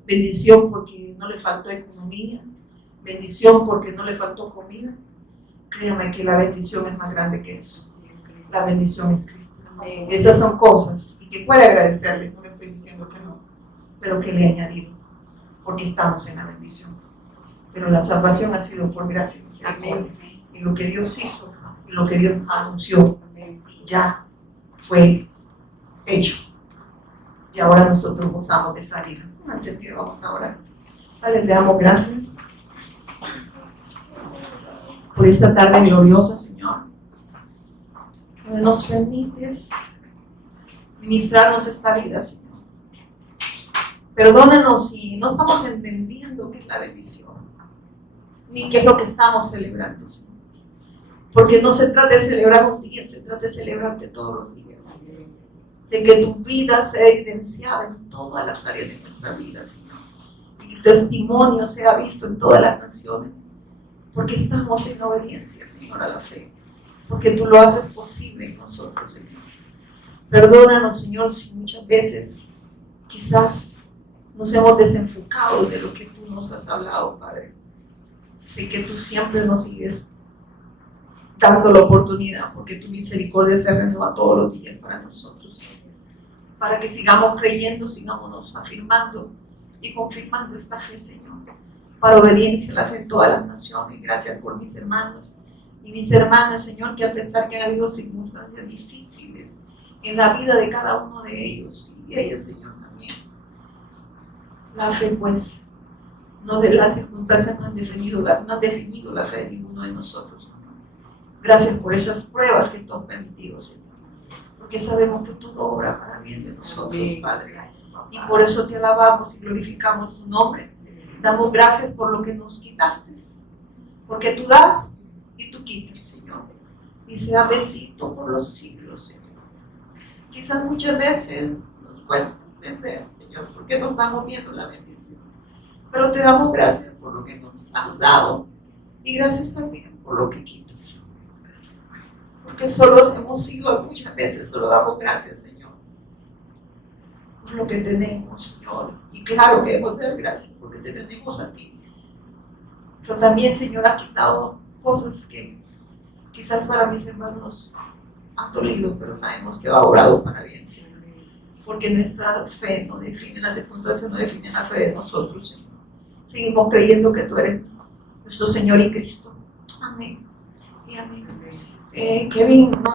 bendición porque no le faltó economía, bendición porque no le faltó comida, créame que la bendición es más grande que eso. La bendición es Cristo. Esas son cosas y que puede agradecerle, no le estoy diciendo que no, pero que le he añadido, porque estamos en la bendición. Pero la salvación ha sido por gracia y misericordia. Y lo que Dios hizo, y lo que Dios anunció, ya fue hecho. Y ahora nosotros gozamos de esa vida. En sentido, vamos a orar. Padre, te damos gracias por esta tarde gloriosa, Señor, donde nos permites ministrarnos esta vida, Señor. Perdónanos si no estamos entendiendo qué es la bendición, ni qué es lo que estamos celebrando, Señor. Porque no se trata de celebrar un día, se trata de celebrarte todos los días. De que tu vida sea evidenciada en todas las áreas de nuestra vida, Señor. Y que tu testimonio sea visto en todas las naciones. Porque estamos en obediencia, Señor, a la fe. Porque tú lo haces posible en nosotros, Señor. Perdónanos, Señor, si muchas veces quizás nos hemos desenfocado de lo que tú nos has hablado, Padre. Sé que tú siempre nos sigues dando la oportunidad, porque tu misericordia se renueva todos los días para nosotros, Señor. Para que sigamos creyendo, sigamos afirmando y confirmando esta fe, Señor. Para obediencia a la fe en todas las naciones. Gracias por mis hermanos y mis hermanas, Señor, que a pesar que han habido circunstancias difíciles en la vida de cada uno de ellos y de ellas, Señor, también. La fe, pues, no de las circunstancias no han definido la fe de ninguno de nosotros, Señor. Gracias por esas pruebas que tú has permitido, Señor. Porque sabemos que tú obras para bien de nosotros, Padre. Y por eso te alabamos y glorificamos tu nombre. Damos gracias por lo que nos quitaste. Porque tú das y tú quitas, Señor. Y sea bendito por los siglos, Señor. Quizás muchas veces nos cuesta entender, Señor, por qué no estamos viendo la bendición. Pero te damos gracias por lo que nos has dado y gracias también por lo que quitas. Porque solo hemos sido muchas veces, solo damos gracias, Señor, por lo que tenemos, Señor. Y claro que hemos de dar gracias porque te tenemos a ti. Pero también, Señor, ha quitado cosas que quizás para mis hermanos han dolido, pero sabemos que ha obrado para bien, Señor. Porque nuestra fe no define, la circunstancia no define la fe de nosotros, Señor. Seguimos creyendo que tú eres nuestro Señor y Cristo. Amén. Y amén. Kevin, no